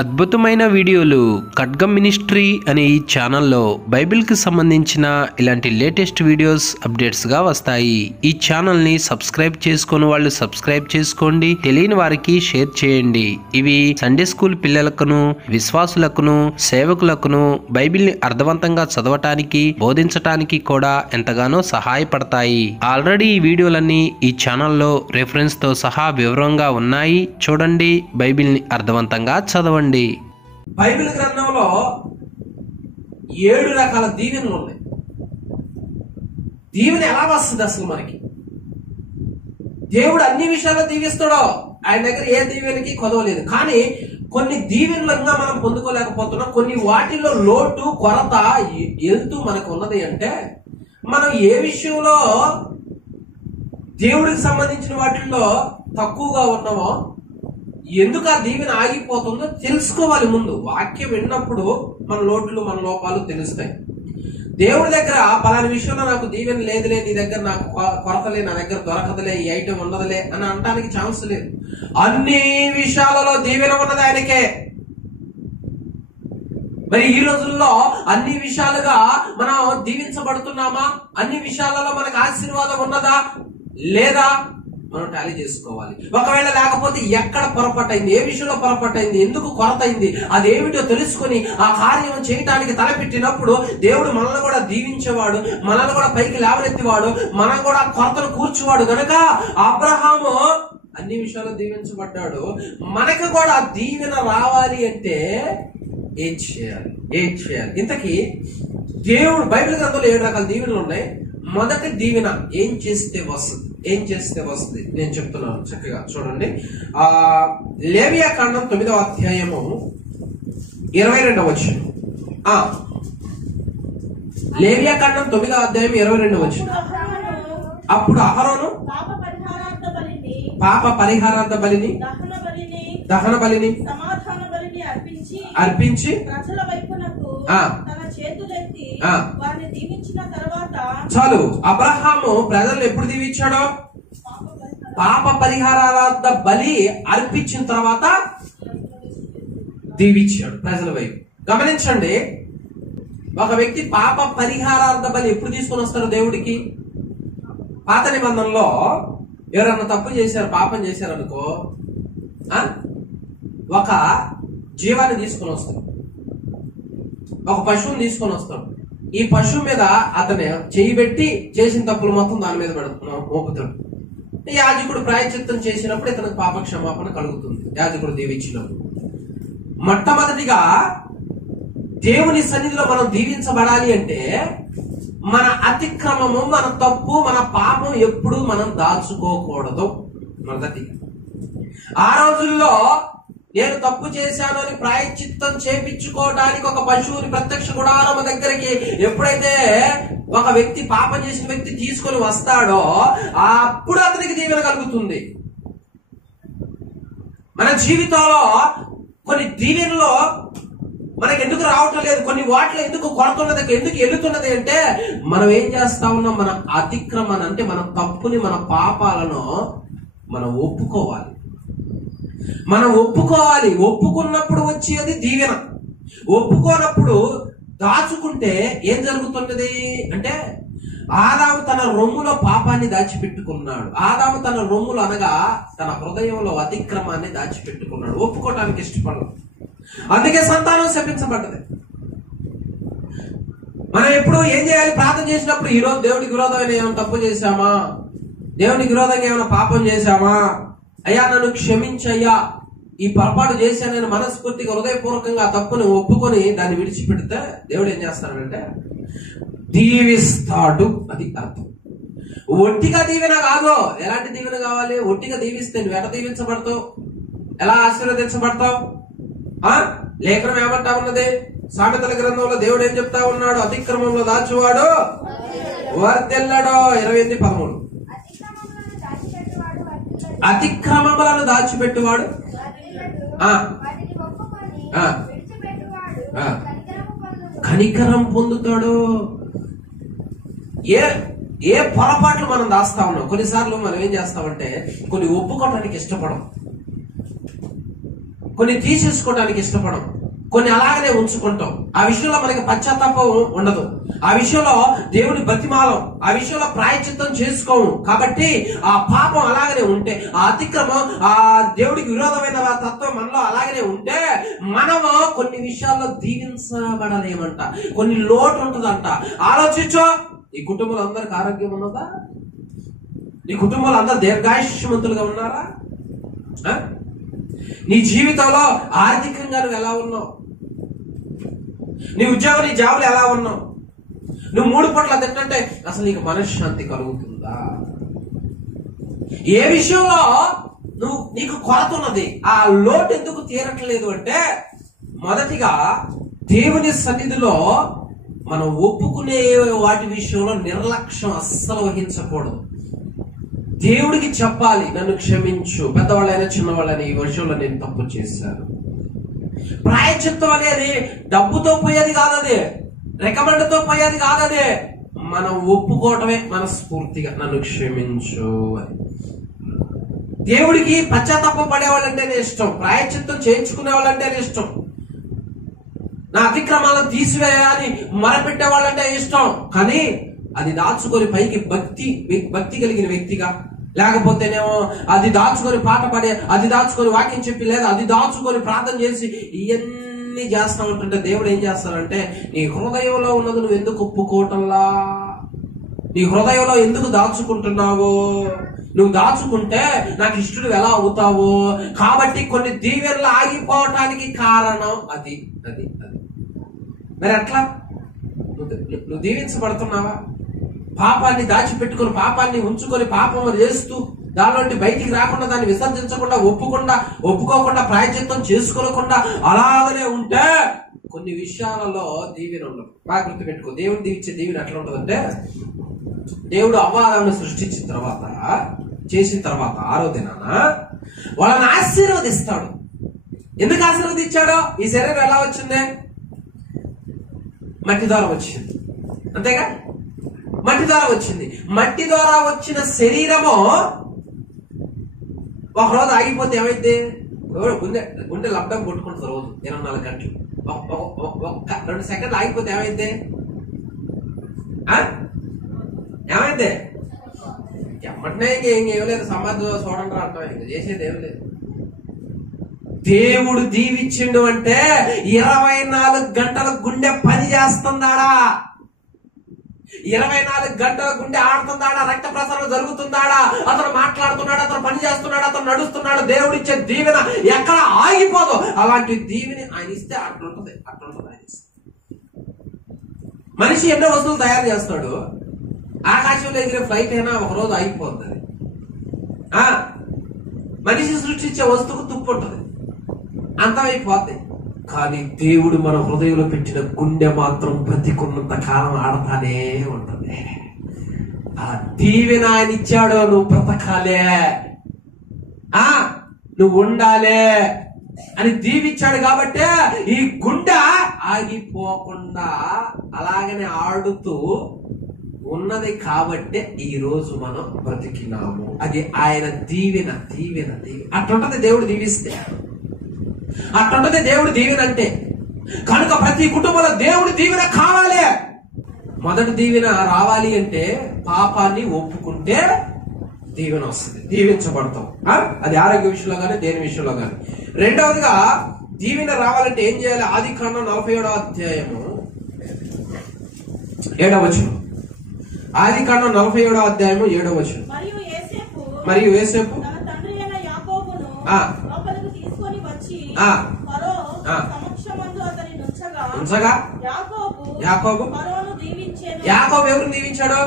అద్భుతమైన వీడియోలు ఖడ్గం మినిస్ట్రీ అనే ఈ ఛానల్లో బైబిల్కి సంబంధించిన ఇలాంటి లేటెస్ట్ వీడియోస్ అప్డేట్స్గా వస్తాయి. ఈ ఛానల్ని సబ్స్క్రైబ్ చేసుకొని వాళ్ళు సబ్స్క్రైబ్ చేసుకోండి, తెలియని వారికి షేర్ చేయండి. ఇవి సండే స్కూల్ పిల్లలకును, విశ్వాసులకును, సేవకులకును బైబిల్ని అర్థవంతంగా చదవటానికి, బోధించటానికి కూడా ఎంతగానో సహాయపడతాయి. ఆల్రెడీ ఈ వీడియోలన్నీ ఈ ఛానల్లో రెఫరెన్స్తో సహా వివరంగా ఉన్నాయి. చూడండి, బైబిల్ని అర్థవంతంగా చదవండి. బైబిల్ గ్రంథంలో 7 రకాల దీవెనలు ఉన్నాయి. దీవెన ఎలా వస్తుంది అసలు మనకి? దేవుడు అన్ని విషయాల్లో దీవిస్తాడో, ఆయన దగ్గర ఏ దీవెనకి కొదవలేదు. కానీ కొన్ని దీవెనలుగా మనం పొందుకోలేకపోతున్నాం. కొన్ని వాటిల్లో లోటు కొరత వెళ్తూ మనకు ఉన్నది. అంటే మనం ఏ విషయంలో దేవుడికి సంబంధించిన వాటిల్లో తక్కువగా ఉన్నామో, ఎందుకు ఆ దీవెన ఆగిపోతుందో తెలుసుకోవాలి. ముందు వాక్యం విన్నప్పుడు మన లోట్లు, మన లోపాలు తెలుస్తాయి. దేవుడి దగ్గర పలాని విషయంలో నాకు దీవెన లేదులే, నీ దగ్గర నాకు కొరతలే, నా దగ్గర దొరకదులే, ఈ ఐటమ్ ఉండదులే అని అనడానికి ఛాన్స్ లేదు. అన్ని విషయాలలో దీవెన ఉన్నది ఆయనకే. మరి ఈ రోజుల్లో అన్ని విషయాలుగా మనం దీవించబడుతున్నామా? అన్ని విషయాలలో మనకు ఆశీర్వాదం ఉన్నదా లేదా మనం టాలీ చేసుకోవాలి. ఒకవేళ లేకపోతే ఎక్కడ పొరపాటైంది, ఏ విషయంలో పొరపాటైంది, ఎందుకు కొరత అయింది, అదేమిటో తెలుసుకుని ఆ కార్యం చేయటానికి తలపెట్టినప్పుడు దేవుడు మనల్ని కూడా దీవించేవాడు, మనల్ని కూడా పైకి లేవనెత్తివాడు, మనం కూడా కొరతను కూర్చువాడు. గనక అబ్రహాము అన్ని విషయాల్లో దీవించబడ్డాడు. మనకు కూడా దీవెన రావాలి అంటే ఏం చేయాలి? ఇంతకీ దేవుడు బైబిల్ గ్రంథంలో 7 రకాల దీవెనలు ఉన్నాయి. మొదటి దీవెన ఏం చేస్తే వస్తుంది నేను చెప్తున్నాను. చక్కగా చూడండి. లేవియాకాండం 9వ అధ్యాయము 22వ వచనం. లేవియాకాండం 9వ అధ్యాయం 22వ వచనం. అప్పుడు అహరోను పాప పరిహారార్థ బలిని, దహన బలిని అర్పించి ప్రజల వైపునకు తన చేతులెత్తి వారిని దీవించిన తర్వాత, చాలు. అబ్రహాము ప్రజలను ఎప్పుడు దీవించాడో? పాప పరిహారార్థ బలి అర్పించిన తర్వాత దీవించాడు ప్రజల వైపు. గమనించండి, ఒక వ్యక్తి పాప పరిహారార్థ బలి ఎప్పుడు తీసుకొని వస్తాడు దేవుడికి? పాత నిబంధనలో ఎవరన్నా తప్పు చేశారు, పాపం చేశారు అనుకో, ఒక జీవాన్ని తీసుకొని వస్తాడు, ఒక పశువుని తీసుకొని వస్తాడు. ఈ పశువు మీద అతను చేయి పెట్టి చేసిన తప్పులు మొత్తం దాని మీద మోపుతాడు. యాజకుడు ప్రాయశ్చిత్తం చేసినప్పుడు ఇతనికి పాప క్షమాపణ కలుగుతుంది, యాజకుడు దీవించినప్పుడు. మొట్టమొదటిగా దేవుని సన్నిధిలో మనం దీవించబడాలి అంటే మన అతిక్రమము, మన తప్పు, మన పాపం ఎప్పుడు మనం దాచుకోకూడదు. మొదటిగా ఆ రోజుల్లో నేను తప్పు చేశాను అని ప్రాయశ్చిత్తం చేపించుకోవడానికి ఒక పశువుని ప్రత్యక్ష గుడారము దగ్గరికి ఎప్పుడైతే ఒక వ్యక్తి, పాపం చేసిన వ్యక్తి తీసుకొని వస్తాడో అప్పుడు అతనికి దీవెన కలుగుతుంది. మన జీవితంలో కొన్ని దీవెనలో మనకి ఎందుకు రావటం లేదు, కొన్ని వాటిలో ఎందుకు కొడుతున్నది, ఎందుకు వెళుతున్నది అంటే మనం ఏం చేస్తా ఉన్నాం? మన అతిక్రమణ అంటే మన తప్పుని, మన పాపాలను మనం ఒప్పుకోవాలి. ఒప్పుకున్నప్పుడు వచ్చేది దీవెన. ఒప్పుకోనప్పుడు దాచుకుంటే ఏం జరుగుతున్నది అంటే, ఆదాము తన రొమ్ములో పాపాన్ని దాచిపెట్టుకున్నాడు. ఆదాము తన రొమ్ములు అనగా తన హృదయంలో అతిక్రమాన్ని దాచిపెట్టుకున్నాడు. ఒప్పుకోవటానికి ఇష్టపడదు. అందుకే సంతానం శపించబడ్డది. మనం ఎప్పుడు ఏం చేయాలి? ప్రార్థన చేసినప్పుడు, ఈరోజు దేవుడికి విరోధమైన ఏమైనా తప్పు చేశామా, దేవునికి విరోధంగా ఏమైనా పాపం చేశామా, అయ్యా నన్ను క్షమించయ్యా, ఈ పొరపాటు చేశానని మనస్ఫూర్తిగా హృదయపూర్వకంగా తప్పుని ఒప్పుకొని దాన్ని విడిచిపెడితే దేవుడు ఏం చేస్తాడంటే దీవిస్తాడు. అది అర్థం. ఒట్టిగా దీవెన కాదు. ఎలాంటి దీవెన కావాలి? ఒట్టిగా దీవిస్తే నువ్వు ఎలా దీవించబడతావు, ఎలా ఆశీర్వదించబడతావు? లేఖనం ఏమంటా ఉన్నది? సామెతల గ్రంథంలో దేవుడు ఏం చెప్తా ఉన్నాడు? అతిక్రమంలో దాచువాడు వర్ధిల్లడు. 28:13. అతిక్రమములను దాచిపెట్టువాడు కనికరం పొందుతాడు. ఏ పొరపాట్లు మనం దాస్తా ఉన్నాం. కొన్నిసార్లు మనం ఏం చేస్తామంటే కొన్ని ఒప్పుకోవడానికి ఇష్టపడం. కొన్ని తీసేసుకోవడానికి ఇష్టపడం, కొన్ని అలాగనే ఉంచుకుంటాం. ఆ విషయంలో మనకి పశ్చాత్తాపం ఉండదు, ఆ విషయంలో దేవుని బతిమాలం, ఆ విషయంలో ప్రాయశ్చిత్తం చేసుకోము. కాబట్టి ఆ పాపం అలాగనే ఉంటే, ఆ అతిక్రమం, ఆ దేవుడికి విరోధమైన తత్వం మనలో అలాగనే ఉంటే మనము కొన్ని విషయాల్లో దీవించబడలేమంట, కొన్ని లోటు ఉంటుందంట. ఆలోచించో, నీ కుటుంబంలో అందరికి ఆరోగ్యం ఉన్నదా? నీ కుటుంబంలో అందరు దీర్ఘాయుష్మంతులుగా ఉన్నారా? నీ జీవితంలో ఆర్థికంగా నువ్వు ఎలా ఉన్నావు? నీ ఉద్యోగం, నీ జాబులు ఎలా ఉన్నావు? నువ్వు 3 పూట్ల తింటే అసలు నీకు మనశ్శాంతి కలుగుతుందా? ఏ విషయంలో నీకు కొరత ఉన్నది? ఆ లోటు ఎందుకు తీరట్లేదు అంటే, మొదటిగా దేవుని సన్నిధిలో మనం ఒప్పుకునే వాటి విషయంలో నిర్లక్ష్యం అస్సలు వహించకూడదు. దేవుడికి చెప్పాలి, నన్ను క్షమించు, పెద్దవాళ్ళైనా చిన్నవాళ్ళైనా ఈ విషయంలో నేను తప్పు చేశాను. ప్రాయశ్చిత్తం అనేది డబ్బుతో పోయేది కాదది, రికమెండ్తో పోయేది కాదది. మనం ఒప్పుకోవటమే మనస్ఫూర్తిగా, నన్ను క్షమించు అని. దేవుడికి పశ్చాత్తాపం పడేవాళ్ళంటేనే ఇష్టం, ప్రాయశ్చిత్తం చేయించుకునే వాళ్ళంటేనే ఇష్టం, నా అతిక్రమాలను తీసివేయాలని మొరపెట్టే వాళ్ళంటే ఇష్టం. కానీ అది దాచుకొని పైకి భక్తి కలిగిన వ్యక్తిగా, లేకపోతేనేమో అది దాచుకొని పాట పాడే, అది దాచుకొని వాక్యం చెప్పి, లేదా అది దాచుకొని ప్రార్థన చేసి ఇవన్నీ చేస్తా ఉంటుంటే దేవుడు ఏం చేస్తారంటే, నీ హృదయంలో ఉన్నది నువ్వు ఎందుకు ఒప్పుకోవటంలా? నీ హృదయంలో ఎందుకు దాచుకుంటున్నావు? నువ్వు దాచుకుంటే నాకు ఇష్టడు ఎలా అవుతావు? కాబట్టి కొన్ని దీవెనలు ఆగిపోవటానికి కారణం అది అది అది మరి అట్లా నువ్వు దీవించబడుతున్నావా? పాపాన్ని దాచిపెట్టుకుని, పాపాన్ని ఉంచుకొని, పాపం చేస్తూ దానిలోంటి బయటికి రాకుండా, దాన్ని విసర్జించకుండా, ఒప్పుకోకుండా, ప్రాయశ్చిత్తం చేసుకోకుండా అలాగనే ఉంటే కొన్ని విషయాలలో దీవెన ఉండదు. బాగా గుర్తుపెట్టుకో, దేవుడు దీవించే దీవెన ఎట్లా ఉంటుందంటే, దేవుడు అవ్వాలను సృష్టించిన తర్వాత, చేసిన తర్వాత 6వ దినాన వాళ్ళని ఆశీర్వదిస్తాడు. ఎందుకు ఆశీర్వదించాడో? ఈ శరీరం ఎలా వచ్చిందే? మట్టి ద్వారా వచ్చింది, అంతేగా? మట్టి ద్వారా వచ్చింది. మట్టి ద్వారా వచ్చిన శరీరము ఒకరోజు ఆగిపోతే ఏమైంది? గుండె లబ్డం కొట్టుకుంటుంది రోజు 24 గంటలు. 2 సెకండ్లు ఆగిపోతే ఏమైంది? ఏమైంది? ఎమ్మటనే ఇంకేం లేదు, సమాజం చూడండి అంటాం, ఇంకా చేసేది ఏం లేదు. దేవుడు దీవించిండు అంటే 24 గంటల గుండె పని చేస్తుందాడా? 24 గంటల గుండె ఆడుతుందాడా? రక్త ప్రసరణ జరుగుతుందాడా? అతను మాట్లాడుతున్నాడు, అతను పని చేస్తున్నాడు, అతను నడుస్తున్నాడు. దేవుడు ఇచ్చే దీవెన ఎక్కడ ఆగిపోదు. అలాంటి దీవెన ఆయన ఇస్తే అట్లుంటది ఆయన ఇస్తే. మనిషి ఎన్నో వస్తువులు తయారు చేస్తాడు, ఆకాశంలో ఎగిరే ఫ్లైట్ అయినా ఒకరోజు ఆగిపోతుంది. మనిషి సృష్టించే వస్తువుకు తుప్పు ఉంటుంది, అంతమైపోద్ది. కానీ దేవుడు మన హృదయంలో పెట్టిన గుండె మాత్రం బ్రతికున్నంత కాలం ఆడతానే ఉంటది. ఆ దీవెన ఆయన ఇచ్చాడు, నువ్వు బ్రతకాలే, నువ్వు ఉండాలే అని దీవించాడు. కాబట్టి ఈ గుండె ఆగిపోకుండా అలాగనే ఆడుతూ ఉన్నది. కాబట్టి ఈ రోజు మనం బ్రతికినాము. అది ఆయన దీవెన. దీవెన దీవెన అట్లుంటది దేవుడు దీవిస్తే, అట్లుంటది దేవుడు దీవెన అంటే. కనుక ప్రతి కుటుంబంలో దేవుడి దీవెన కావాలి. మొదటి దీవెన రావాలి అంటే పాపాన్ని ఒప్పుకుంటే దీవెన వస్తుంది, దీవించబడతాం. అది ఆరోగ్య విషయంలో కానీ దేని విషయంలో కానీ. రెండవదిగా దీవెన రావాలంటే ఏం చేయాలి? ఆదికాండం 47వ అధ్యాయము 7వ వచనం. ఆదికాండం 47వ అధ్యాయము 7వ వచనం. మరియు యోసేపు ఉంచగా యాకోబు ఎవరిని దీవించాడు?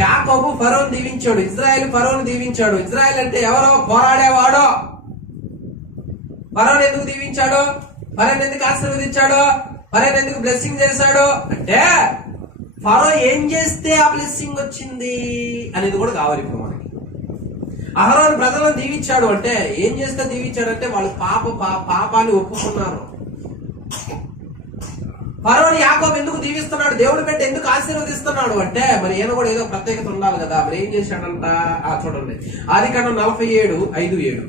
యాకోబు ఫరోను దీవించాడు. ఇజ్రాయెల్ ఫరోను దీవించాడు. ఇజ్రాయెల్ అంటే ఎవరో? పోరాడేవాడు. ఫరోను ఎందుకు దీవించాడు? ఫరోను ఎందుకు ఆశీర్వదించాడు? ఫరోను ఎందుకు బ్లెస్సింగ్ చేశాడు అంటే, ఫరో ఏం చేస్తే ఆ బ్లెస్సింగ్ వచ్చింది అనేది కూడా కావాలి ఇప్పుడు మనకి. అహరోను ప్రజలను దీవించాడు అంటే ఏం చేస్తే దీవించాడు అంటే, వాళ్ళు పాపాన్ని ఒప్పుకున్నారు. ఫరోని యాకోబు ఎందుకు దీవిస్తున్నాడు? దేవుడి బిడ్డ ఎందుకు ఆశీర్వదిస్తున్నాడు అంటే, మరి ఈయన కూడా ఏదో ప్రత్యేకత ఉండాలి కదా. మరి ఏం చేశాడంట? చూడండి, ఆదికాండం 47:5-7.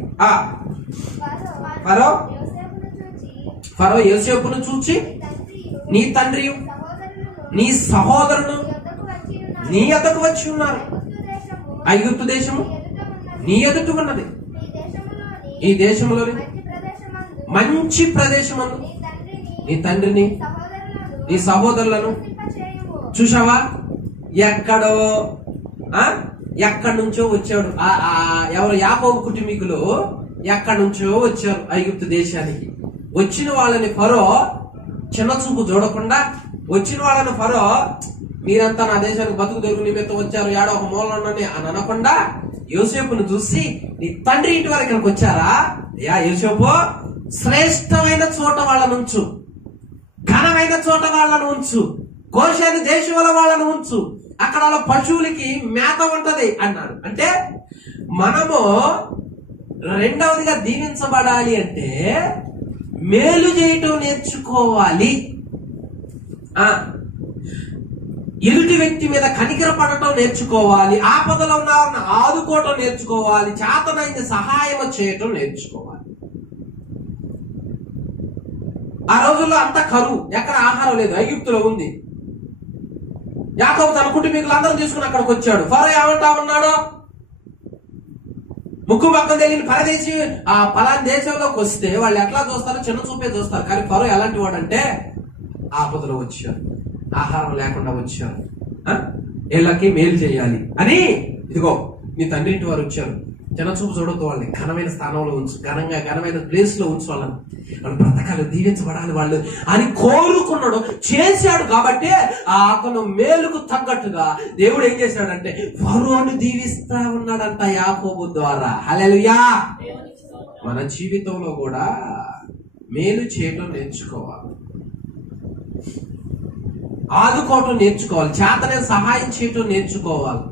ఫరో యోసేపును చూచి నీ తండ్రి నీ సహోదరును నీ యొద్దకు వచ్చి ఉన్నారు. ఐగుప్తు దేశము నీ ఎదుట ఉన్నది. ఈ దేశంలోని మంచి ప్రదేశమందు నీ తండ్రిని నీ సహోదరులను చూసావా? ఎక్కడో ఎక్కడి నుంచో వచ్చాడు. ఎవరు? యాకోబు కుటుంబీకులు ఎక్కడి నుంచో వచ్చారు ఐగుప్తు దేశానికి. వచ్చిన వాళ్ళని ఫరో చిన్న చూపు చూడకుండా, వచ్చిన వాళ్ళని ఫరో మీరంతా నా దేశానికి బతుకు తెరుగు నిమిత్తం వచ్చారు, ఏడో ఒక మూలలోనే అని అనకుండా యోసేపును చూసి నీ తండ్రి ఇంటి వరకు ఇక్కడికి వచ్చారా? యోసేపు, శ్రేష్టమైన చోట వాళ్ళను ఉంచు, ఘనమైన చోట వాళ్ళను ఉంచు, గోషేను దేశంలో వాళ్ళను ఉంచు, అక్కడ వాళ్ళ పశువులకి మేత ఉంటది అన్నాడు. అంటే మనము రెండవదిగా దీవించబడాలి అంటే మేలు చేయటం నేర్చుకోవాలి. ఎదుటి వ్యక్తి మీద కనికర పడటం నేర్చుకోవాలి. ఆపదలో ఉన్న వారిని ఆదుకోవటం నేర్చుకోవాలి. చేతనైన సహాయం చేయటం నేర్చుకోవాలి. ఆ రోజుల్లో అంతా కరువు, ఎక్కడ ఆహారం లేదు, ఐగుప్తులో ఉంది. యాకోబు తన కుటుంబీకులందరూ తీసుకుని అక్కడికి వచ్చాడు. ఫరో ఏమంటా ఉన్నాడు? ముక్కు పక్కన తెలియని పరదేశి ఆ పలాని దేశంలోకి వస్తే వాళ్ళు ఎట్లా చూస్తారో చిన్న చూపే చూస్తారు. కానీ ఫరో ఎలాంటి వాడంటే ఆపదలో వచ్చారు, ఆహారం లేకుండా వచ్చారు, వీళ్ళకి మేలు చేయాలి అని ఇదిగో మీ తండ్రి ఇంటి వారు వచ్చారు, చిన్న చూపు చూడొద్దు, వాళ్ళని ఘనమైన స్థానంలో ఉంచు, ఘనమైన ప్లేస్ లో ఉంచు, వాళ్ళు బ్రతకాలి, దీవించబడాలి వాళ్ళు అని కోరుకున్నాడు, చేశాడు. కాబట్టి అతను మేలుకు తగ్గట్టుగా దేవుడు ఏం చేశాడంటే ఫరోను దీవిస్తా ఉన్నాడంట యాకోబు ద్వారా. హల్లెలూయా. మన జీవితంలో కూడా మేలు చేయటం నేర్చుకోవాలి, ఆదుకోవటం నేర్చుకోవాలి, చేతనే సహాయం చేయటం నేర్చుకోవాలి.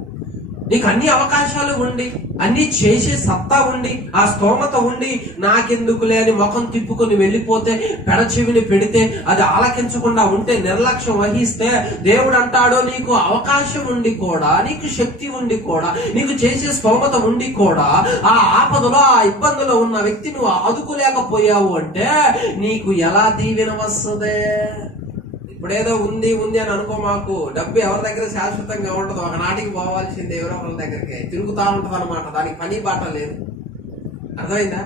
నీకు అన్ని అవకాశాలు ఉండి, అన్ని చేసే సత్తా ఉండి, ఆ స్తోమత ఉండి, నాకెందుకులే అని ముఖం తిప్పుకొని వెళ్ళిపోతే, పెడచెవిని పెడితే, అది ఆలకించకుండా ఉంటే, నిర్లక్ష్యం వహిస్తే, దేవుడు అంటాడో నీకు అవకాశం ఉండి కూడా, నీకు శక్తి ఉండి కూడా, నీకు చేసే స్తోమత ఉండి కూడా, ఆ ఆపదలో ఆ ఇబ్బందులో ఉన్న వ్యక్తి నువ్వు ఆదుకోలేకపోయావు అంటే నీకు ఎలా దీవెన వస్తుంది? ఇప్పుడేదో ఉంది అని అనుకో. మాకు డబ్బు ఎవరి దగ్గర శాశ్వతంగా ఉండదు, ఒక నాటికి పోవాల్సింది ఎవరో ఒకరి దగ్గరికి, తిరుగుతా ఉంటది అనమాట. దానికి పని బాట లేదు. అర్థమైందా?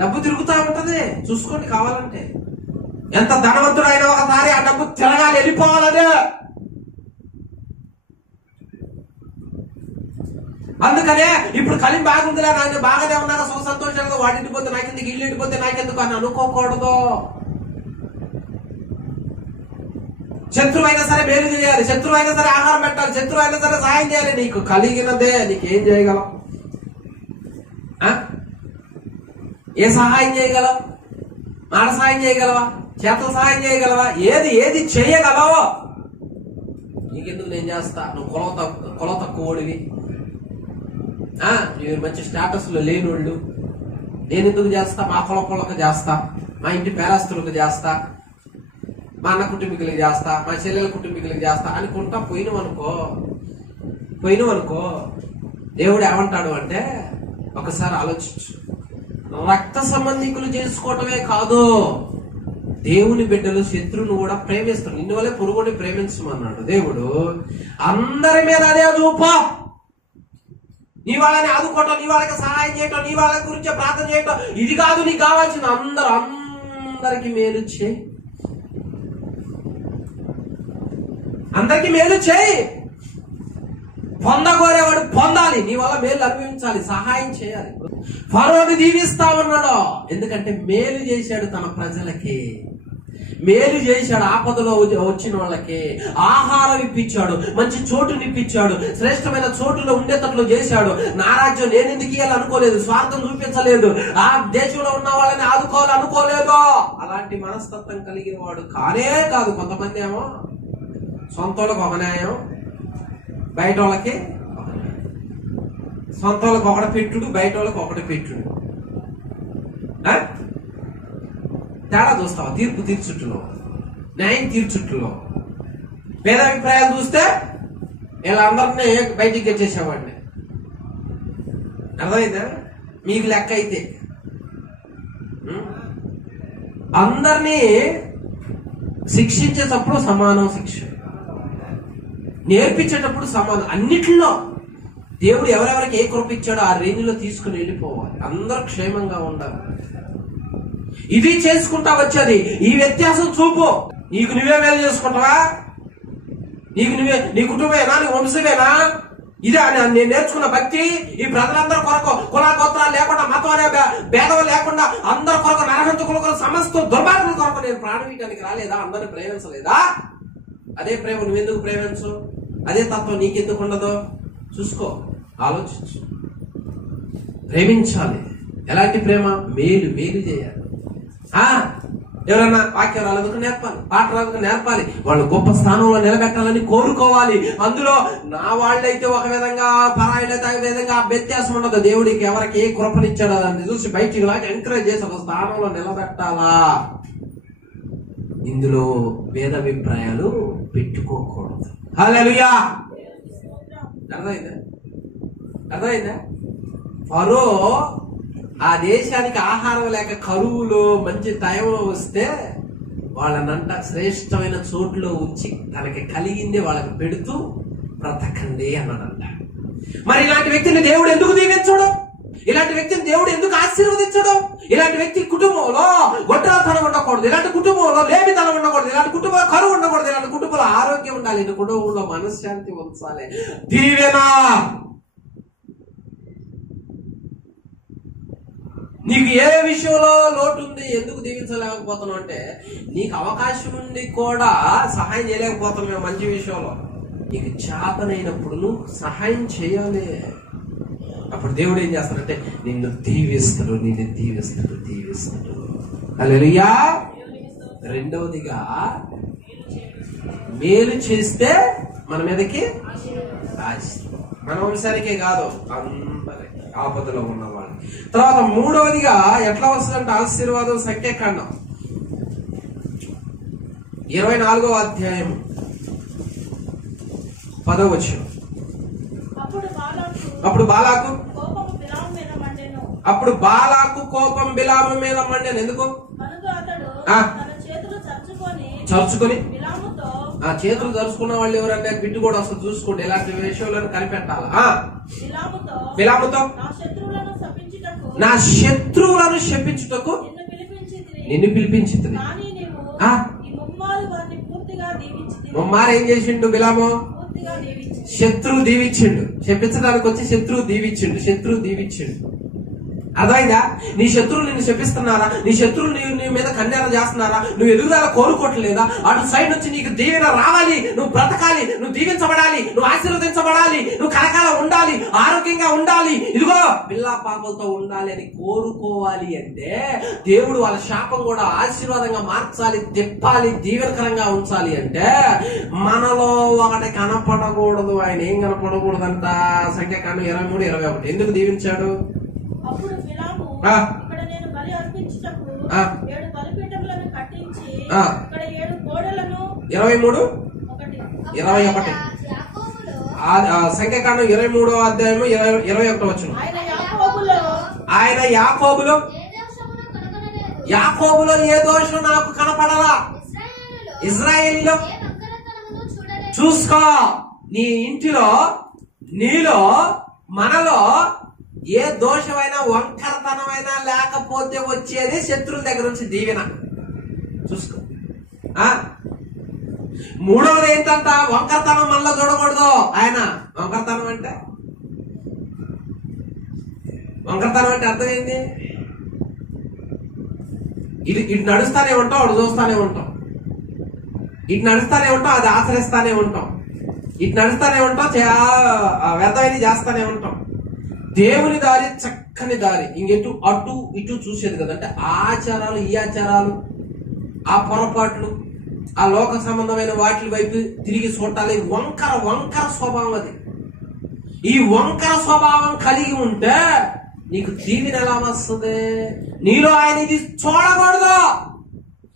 డబ్బు తిరుగుతా ఉంటది, చూసుకోండి కావాలంటే. ఎంత ధనవంతుడైనా ఒకసారి ఆ డబ్బు తిరగాలి, వెళ్ళిపోవాలనే. అందుకనే ఇప్పుడు కలిం బాగుందిలే, ఆయన బాగానే ఉన్నాక సుఖ సంతోషంగా వాడింటిపోతే నాకెందుకు, ఇల్లు ఇంటిపోతే నాకెందుకు అని అనుకోకూడదు. శత్రువు అయినా సరే మేలు చేయాలి, శత్రువు అయినా సరే ఆహారం పెట్టాలి, శత్రువు అయినా సరే సహాయం చేయాలి. నీకు కలిగినదే నీకేం చేయగలవు? ఏ సహాయం చేయగలవు? మాట సహాయం చేయగలవా? చేతుల సహాయం చేయగలవా? ఏది చేయగలవో నీకెందుకు నేను చేస్తా. నువ్వు కొల తక్కువ ఓడివి, మీరు మంచి స్టేటస్ లో లేనోళ్ళు, నేను ఎందుకు చేస్తా? మా కులపులకు చేస్తా, మా ఇంటి పేరస్తులకు చేస్తా, మా అన్న కుటుంబీకులకు చేస్తా, మా చెల్లెల కుటుంబీకులకు చేస్తా అనుకుంటా పోయినవనుకో. దేవుడు ఏమంటాడు అంటే ఒకసారి ఆలోచించు. రక్త సంబంధికులు చేసుకోవటమే కాదు, దేవుని బిడ్డలు శత్రువును కూడా ప్రేమిస్తారు. నిన్ను వల్లే పొరుగుని ప్రేమించమన్నాడు దేవుడు. అందరి మీద అదే చూపా. నీ వాళ్ళని ఆదుకోవటం, నీ వాళ్ళకి సహాయం చేయటం, నీ వాళ్ళ గురించి ప్రార్థన చేయటం, ఇది కాదు నీకు కావాల్సింది. అందరికి మేలు చేయి, అందరికి మేలు చేయి. పొందగోరేవాడు పొందాలి, నీ వల్ల మేలు అనుభవించాలి, సహాయం చేయాలి. ఫరోను దీవిస్తా ఉన్నాడు, ఎందుకంటే మేలు చేశాడు తన ప్రజలకి, మేలు చేశాడు. ఆపదలో వచ్చిన వాళ్ళకి ఆహారం ఇప్పించాడు, మంచి చోటుని ఇప్పించాడు, శ్రేష్టమైన చోటులో ఉండేటట్లు చేశాడు. నా రాజ్యం నేను ఎందుకు ఇవ్వాలి అనుకోలేదు, స్వార్థం చూపించలేదు, ఆ దేశంలో ఉన్న వాళ్ళని ఆదుకోవాలనుకోలేదు. అలాంటి మనస్తత్వం కలిగిన వాడు కానే కాదు. కొంతమంది ఏమో సొంత వాళ్ళకి ఒక న్యాయం, బయట వాళ్ళకి సొంత వాళ్ళకి ఒకటి పెట్టుడు, బయట వాళ్ళకి ఒకటి పెట్టుడు. తేడా చూస్తావా? తీర్పు తీర్చుట్లో, న్యాయం తీర్చుట్లో భేదాభిప్రాయాలు చూస్తే వీళ్ళందరినీ బయటికి తెచ్చేసేవాడిని. అర్థమైందా? మీకు లెక్క అయితే అందరినీ శిక్షించేటప్పుడు సమానం శిక్ష, నేర్పించేటప్పుడు సమానం. అన్నిట్లో దేవుడు ఎవరెవరికి ఏ కృప ఇచ్చాడో ఆ రేంజ్లో తీసుకుని వెళ్ళిపోవాలి. అందరూ క్షేమంగా ఉండాలి. ఇది చేసుకుంటా వచ్చేది. ఈ వ్యత్యాసం చూపు. నీకు నువ్వే మేలు చేసుకుంటావా? నీకు నువ్వే, నీ కుటుంబమేనా, నీ వంశమేనా? ఇదే నేను నేర్చుకున్న భక్తి. ఈ ప్రజలందరి కొరకు కుల గోత్రాలు లేకుండా, మతం అనే భేదం లేకుండా అందరి కొరకు, నరహంతకుల కొరకు, సమస్త దుర్మార్గుల కొరకు నేను ప్రాణం ఇవ్వడానికి రాలేదా? అందరిని ప్రేమించలేదా? అదే ప్రేమ నువ్వెందుకు ప్రేమించు? అదే తత్వం నీకెందుకు ఉండదు? చూసుకో, ఆలోచించు. ప్రేమించాలి. ఎలాంటి ప్రేమ? మేలు మేలు చేయాలి. ఎవరన్నా వాక్యం రాలేదుకు నేర్పాలి, పాట రాదుకు నేర్పాలి, వాళ్ళు గొప్ప స్థానంలో నిలబెట్టాలని కోరుకోవాలి. అందులో నా వాళ్ళైతే ఒక విధంగా, పరాయిలైతే ఒక విధంగా వ్యత్యాసం ఉండదు. దేవుడికి ఎవరికి ఏ కృపనిచ్చాడో దాన్ని చూసి బయటికి లాగా ఎంకరేజ్ చేసి ఒక స్థానంలో నిలబెట్టాలా. ఇందులో భేదాభిప్రాయాలు పెట్టుకోకూడదు. హల్లెలూయా. అర్థమైందా? ఫరో ఆ దేశానికి ఆహారం లేక కరువులో మంచి టైంలో వస్తే వాళ్ళనంట శ్రేష్టమైన చోట్లో ఉంచి తనకి కలిగింది వాళ్ళకి పెడుతూ బ్రతకండి అన్నాడంట. మరి ఇలాంటి వ్యక్తిని దేవుడు ఎందుకు దీవించడు? ఇలాంటి వ్యక్తిని దేవుడు ఎందుకు ఆశీర్వదించడు? ఇలాంటి వ్యక్తి కుటుంబంలో గొడ్రాతనం ఉండకూడదు, ఇలాంటి కుటుంబంలో లేమితనం ఉండకూడదు, ఇలాంటి కుటుంబంలో కరువు ఉండకూడదు, ఇలాంటి కుటుంబంలో ఆరోగ్యం ఉండాలి, ఇలాంటి కుటుంబంలో మనశ్శాంతి ఉంచాలి. దీవెన. నీకు ఏ విషయంలో లోటు ఉంది? ఎందుకు దీవించలేకపోతున్నావు అంటే నీకు అవకాశం ఉండి కూడా సహాయం చేయలేకపోతున్నావు. మంచి విషయంలో నీకు చేతనైనప్పుడు నువ్వు సహాయం చేయాలి. అప్పుడు దేవుడు ఏం చేస్తాడంటే నిన్ను దీవిస్తాడు. హల్లెలూయా. రెండవదిగా మేలు చేస్తే మన మీదకి మన వంశానికే కాదు, అందరికి, ఆపదలో ఉన్న వాళ్ళు. తర్వాత మూడవదిగా ఎట్లా వస్తుందంటే ఆశీర్వాదం. సంఖ్యాకాండం 24వ అధ్యాయం 10వ వచనం. అప్పుడు బాలాకు కోపం బిలాము మీద మండెను. ఎందుకు? చరుచుకొని. ఆ చేతులు చరుచుకున్న వాళ్ళు ఎవరంటే బిడ్డు కూడా వస్తుంది. చూసుకోండి, ఇలాంటి విషయాలను కనిపెట్టాలి. బిలాముతో నా శత్రువులను శపించుటకు నిన్ను పిలిపించింది. ముమ్మారు ఏం చేసిండు బిలాము? శత్రువు దీవించిండు. శపించడానికి వచ్చి శత్రువు దీవించిండు. అర్థమైందా? నీ శత్రువులు నిన్ను శపిస్తున్నారా? నీ శత్రువులు నీ మీద కన్యాలు చేస్తున్నారా? నువ్వు ఎదుగుదల కోరుకోవట్లేదా? అటు సైడ్ నుంచి నీకు దీవెన రావాలి, నువ్వు బ్రతకాలి, నువ్వు దీవించబడాలి, నువ్వు ఆశీర్వదించబడాలి, నువ్వు కలకాల ఉండాలి, ఆరోగ్యంగా ఉండాలి, ఇదిగో పిల్లా పాపలతో ఉండాలి అని కోరుకోవాలి అంటే దేవుడు వాళ్ళ శాపం కూడా ఆశీర్వాదంగా మార్చాలి, తిప్పాలి, దీవెనకరంగా ఉంచాలి అంటే మనలో ఒకటి కనపడకూడదు. ఆయన ఏం కనపడకూడదంట? సంఖ్యాకాండం 23:21. ఎందుకు దీవించాడు? అప్పుడు బిలాము ఇక్కడ నేను బలి అర్పించుటకు 7 బలిపీఠములను కట్టించి ఇక్కడ 7 గోడలను 23:21 సంఖ్యాకాండం 23వ అధ్యాయం 21వ వచనం. ఆయన యాకోబులో ఏ దోషం నాకు కనపడలా. ఇశ్రాయేలులో చూసుకో. నీ ఇంటిలో, నీలో, మనలో ఏ దోషమైనా వంకరతనమైనా లేకపోతే వచ్చేది శత్రువుల దగ్గర నుంచి దీవెన. చూసుకో. మూడవది ఏంటంట? వంకరతనం మనలో చూడకూడదు. ఆయన వంకరతనం అంటే అర్థం ఏంది? ఇటు నడుస్తానే ఉంటాం, అటు చూస్తానే ఉంటాం. ఇటు నడుస్తానే ఉంటాం, అది ఆచరిస్తానే ఉంటాం. ఇటు నడుస్తానే ఉంటాం, వ్యర్థమైనది చేస్తానే ఉంటాం. దేవుని దారి చక్కని దారి. ఇంకెటు అటు ఇటు చూసేది కదా. అంటే ఆచారాలు, ఈ ఆచారాలు, ఆ పొరపాట్లు, ఆ లోక సంబంధమైన వాటి వైపు తిరిగి చూడాలి. వంకర స్వభావం అది. ఈ వంకర స్వభావం కలిగి ఉంటే నీకు దీవెన ఎలా వస్తుంది? నీలో ఆయన ఇది చూడకూడదు.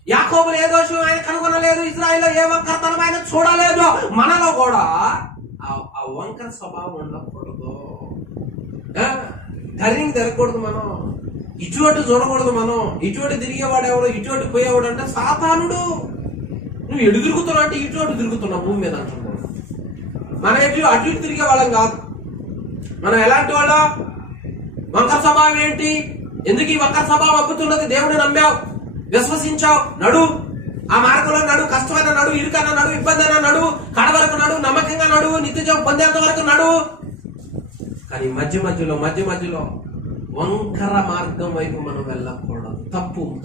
యాకోబులో ఏ దోషం ఆయన కనుగొనలేదు, ఇశ్రాయేలులో ఏ వంకరతనం ఆయన చూడలేదు. మనలో కూడా ఆ వంకర స్వభావం ఉండకూడదు. ధైర్యం జరగకూడదు. మనం ఇటువంటి చూడకూడదు మనం. ఇటువంటి తిరిగేవాడు ఎవడు, ఇటువంటి పోయేవాడు అంటే సాతానుడు. నువ్వు ఎడు తిరుగుతున్నావు అంటే ఇటువంటి తిరుగుతున్నావు భూమి మీద అంటున్నావు. మనం అటు ఇటు తిరిగే వాళ్ళం కాదు. మనం ఎలాంటి వాళ్ళం? వంకర స్వభావం ఏంటి? ఎందుకు ఈ వంకర స్వభావం అబ్బుతున్నది? దేవుడిని నమ్మావు, విశ్వసించావు, నడు ఆ మార్గంలో నడు, కష్టమైన నడు, ఇరుకైనా నడు, ఇబ్బంది అయినా నడు, కడ వరకు నడు, నమ్మకంగా నడు, నిత్యజీవం పొందేంత వరకు నడు. కానీ మధ్య మధ్యలో వంకర మార్గం వైపు మనం వెళ్ళకూడదు.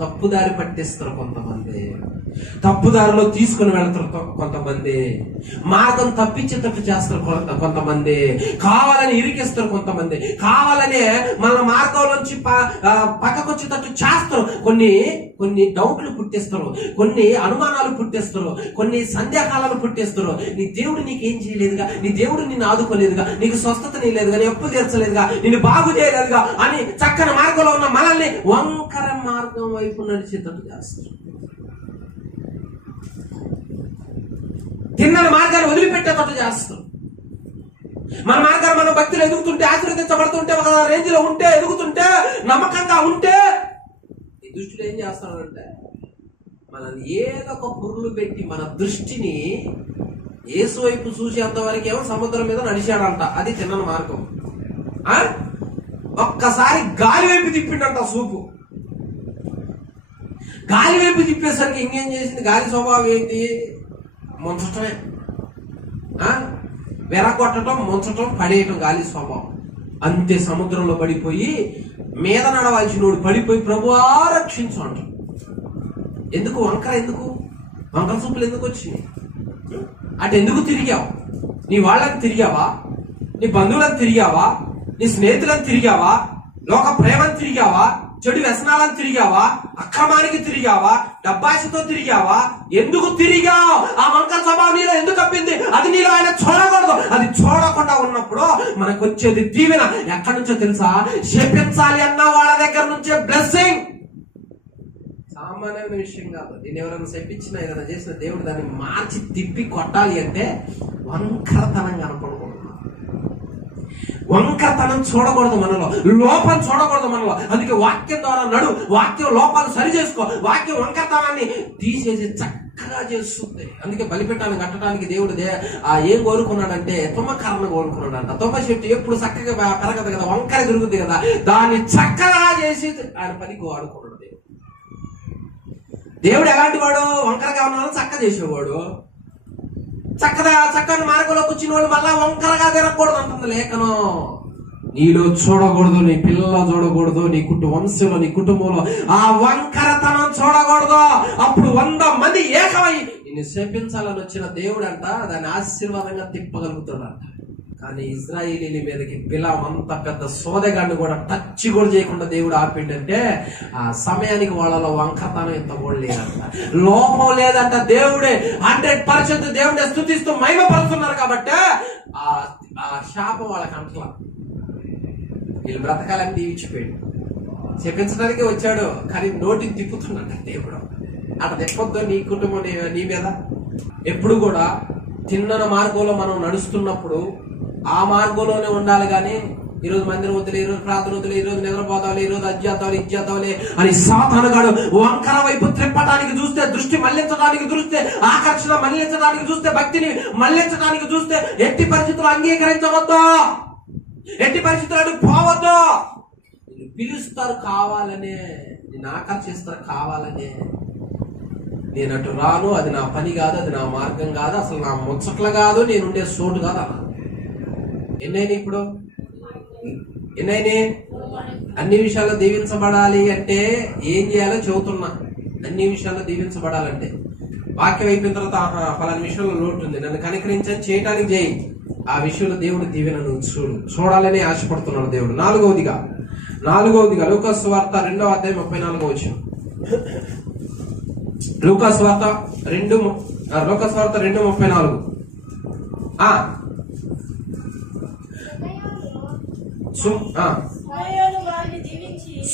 తప్పుదారి పట్టిస్తారు కొంతమంది, తప్పుదారిలో తీసుకుని వెళ్తారు కొంతమంది, మార్గం తప్పించేటట్టు చేస్తారు కొంతమంది, కావాలని ఇరికిస్తారు కొంతమంది, కావాలనే మన మార్గంలోంచి పక్కకొచ్చేటట్టు చేస్తారు. కొన్ని డౌట్లు పుట్టిస్తారు, కొన్ని అనుమానాలు పుట్టిస్తారు, కొన్ని సందేహాలను పుట్టిస్తారు. నీ దేవుడు నీకేం చేయలేదుగా, నీ దేవుడు నిన్ను ఆదుకోలేదుగా, నీకు స్వస్థత నీలేదుగా, నీ అప్పు తీర్చలేదుగా, నిన్ను బాగు చేయలేదుగా అని చక్కని మార్గంలో ఉన్న మనల్ని వంకర మార్గం వైపు నడిచేటట్టు చేస్తారు. తిన్న మార్గాన్ని వదిలిపెట్టేటట్టు చేస్తారు. మన మార్గాన్ని మనం భక్తులు ఎదుగుతుంటే, ఆశీర్వదించబడుతుంటే, ఒక రేంజ్ లో ఉంటే, ఎదుగుతుంటే, నమ్మకంగా ఉంటే, ఈ దృష్టిలో ఏం చేస్తున్నాడంటే మనల్ని ఏదో ఒక పురులు పెట్టి మన దృష్టిని యేసు వైపు చూసేంత వరకు ఏమో సముద్రం మీద నడిచాడంట. అది తిన్నని మార్గం. ఒక్కసారి గాలి వైపు తిప్పిండంట సూపు. గాలి వైపు తిప్పేసరికి ఇంకేం చేసింది? గాలి స్వభావం ఏంటి? ముంచటమే, వెరగొట్టడం, ముంచటం, పడేయటం గాలి స్వభావం. అంతే సముద్రంలో పడిపోయి మీద నడవాల్సినోడు పడిపోయి ప్రభువా రక్షించు అంటాడు. ఎందుకు వంకర చూపులు ఎందుకు వచ్చినాయి? అటు ఎందుకు తిరిగావు? నీ వాళ్ళని తిరిగావా? నీ బంధువులను తిరిగావా? నీ స్నేహితులను తిరిగావా? లోక ప్రేమను తిరిగావా? చెడు వ్యసనాలను తిరిగావా? అక్రమానికి తిరిగావా? డబ్బాసితో తిరిగావా? ఎందుకు తిరిగావు? ఆ వంకర స్వభావం నీలో ఎందుకు అప్పింది? అది నీలో ఆయన చూడకూడదు. అది చూడకుండా ఉన్నప్పుడు మనకు వచ్చేది దీవెన. ఎక్కడి నుంచో తెలుసా? శపించాలి అన్న వాళ్ళ దగ్గర నుంచే బ్లెస్సింగ్. సామాన్యమైన విషయం కాదు. నేను ఎవరైనా శపించినా, ఏదైనా చేసిన దేవుడు దాన్ని మార్చి తిప్పి కొట్టాలి అంటే వంకరతనం కనపడకూడదు. వంకరతనం చూడకూడదు మనలో, లోపం చూడకూడదు మనలో. అందుకే వాక్యం ద్వారా నడు, వాక్యం లోపాలు సరి చేసుకో, వాక్యం వంకరతనాన్ని తీసేసి చక్కగా చేస్తుంది. అందుకే బలిపీఠాన్ని కట్టడానికి దేవుడు ఏం కోరుకున్నాడంటే తుమ్మకరణ కోరుకున్నాడంట. తుమ్మ చెట్టు ఎప్పుడు చక్కగా పెరగదు కదా, వంకర తిరుగుతుంది కదా, దాన్ని చక్కగా చేసి ఆయన పనికి వాడుకున్నాడు. దేవుడు ఎలాంటి వాడు? వంకరగా ఉన్నాడు చక్క చేసేవాడు. చక్కని మార్గంలో కూర్చున్న వాళ్ళు మళ్ళా వంకరగా తిరగకూడదు అంటుంది లేఖనం. నీలో చూడకూడదు, నీ పిల్లల్లో చూడకూడదు, నీ వంశంలో, నీ కుటుంబంలో ఆ వంకరతనం చూడకూడదు. అప్పుడు 100 మంది ఏకమై నిన్ను శపించాలని వచ్చిన దేవుడు అంట దాన్ని ఆశీర్వాదంగా తిప్పగలుగుతాడంట. కానీ ఇజ్రాయేలీల మీదకి బిలాం అంత పెద్ద సోదగాడిని కూడా టచ్ కూడా చేయకుండా దేవుడు ఆపిండంటే ఆ సమయానికి వాళ్ళలో వంకరతనం ఎంత కూడా లేదంట, లోపం లేదంట. దేవుడే 100% దేవుడే స్తుతిస్తూ మహిమపరుస్తున్నారు కాబట్టి ఆ శాపం వాళ్ళకి అంటలా. వీళ్ళు బ్రతకాలని దీవించిపోయాడు, చెప్పించడానికి వచ్చాడు, కానీ నోటికి తిప్పుతున్నాడు దేవుడు. అట్లా తిప్పొద్దు నీ కుటుంబం నీ మీద. ఎప్పుడు కూడా తిన్నన మార్గంలో మనం నడుస్తున్నప్పుడు ఆ మార్గంలోనే ఉండాలి. కానీ ఈరోజు మందిరం వద్దులే, ఈరోజు ప్రార్థన వద్దులే, ఈరోజు నిద్రపోతావాలి, ఈరోజు అజ్జేద్దావాలి అని సాతానుగాడు వంకర వైపు త్రిప్పడానికి చూస్తే, దృష్టి మళ్లించడానికి చూస్తే, ఆకర్షణ మళ్లించడానికి చూస్తే, భక్తిని మళ్లించడానికి చూస్తే ఎట్టి పరిస్థితులు అంగీకరించవద్దు, ఎట్టి పరిస్థితులు పోవద్దు. నిన్ను పిలుస్తారు కావాలనే, నిన్ను ఆకర్షిస్తారు కావాలనే. నేను అటు రాను, అది నా పని కాదు, అది నా మార్గం కాదు, అసలు నా ముచ్చట్ల కాదు, నేనుండే చోటు కాదు అలా. ఎన్నైనా ఇప్పుడు అన్ని విషయాల్లో దీవించబడాలి అంటే ఏం చేయాలో చెబుతున్నా. అన్ని విషయాల్లో దీవించబడాలంటే వాక్యం అయిపోయిన తర్వాత పలానా విషయంలో లోటు ఉంది, నన్ను కనికరించని చేయడానికి చేయి. ఆ విషయంలో దేవుడు దీవెన నువ్వు చూడాలని ఆశపడుతున్నాడు దేవుడు. నాలుగవదిగా లూకాసు వార్త 2వ అధ్యాయం 34వ వచనం. లూకాసు వార్త 2:34.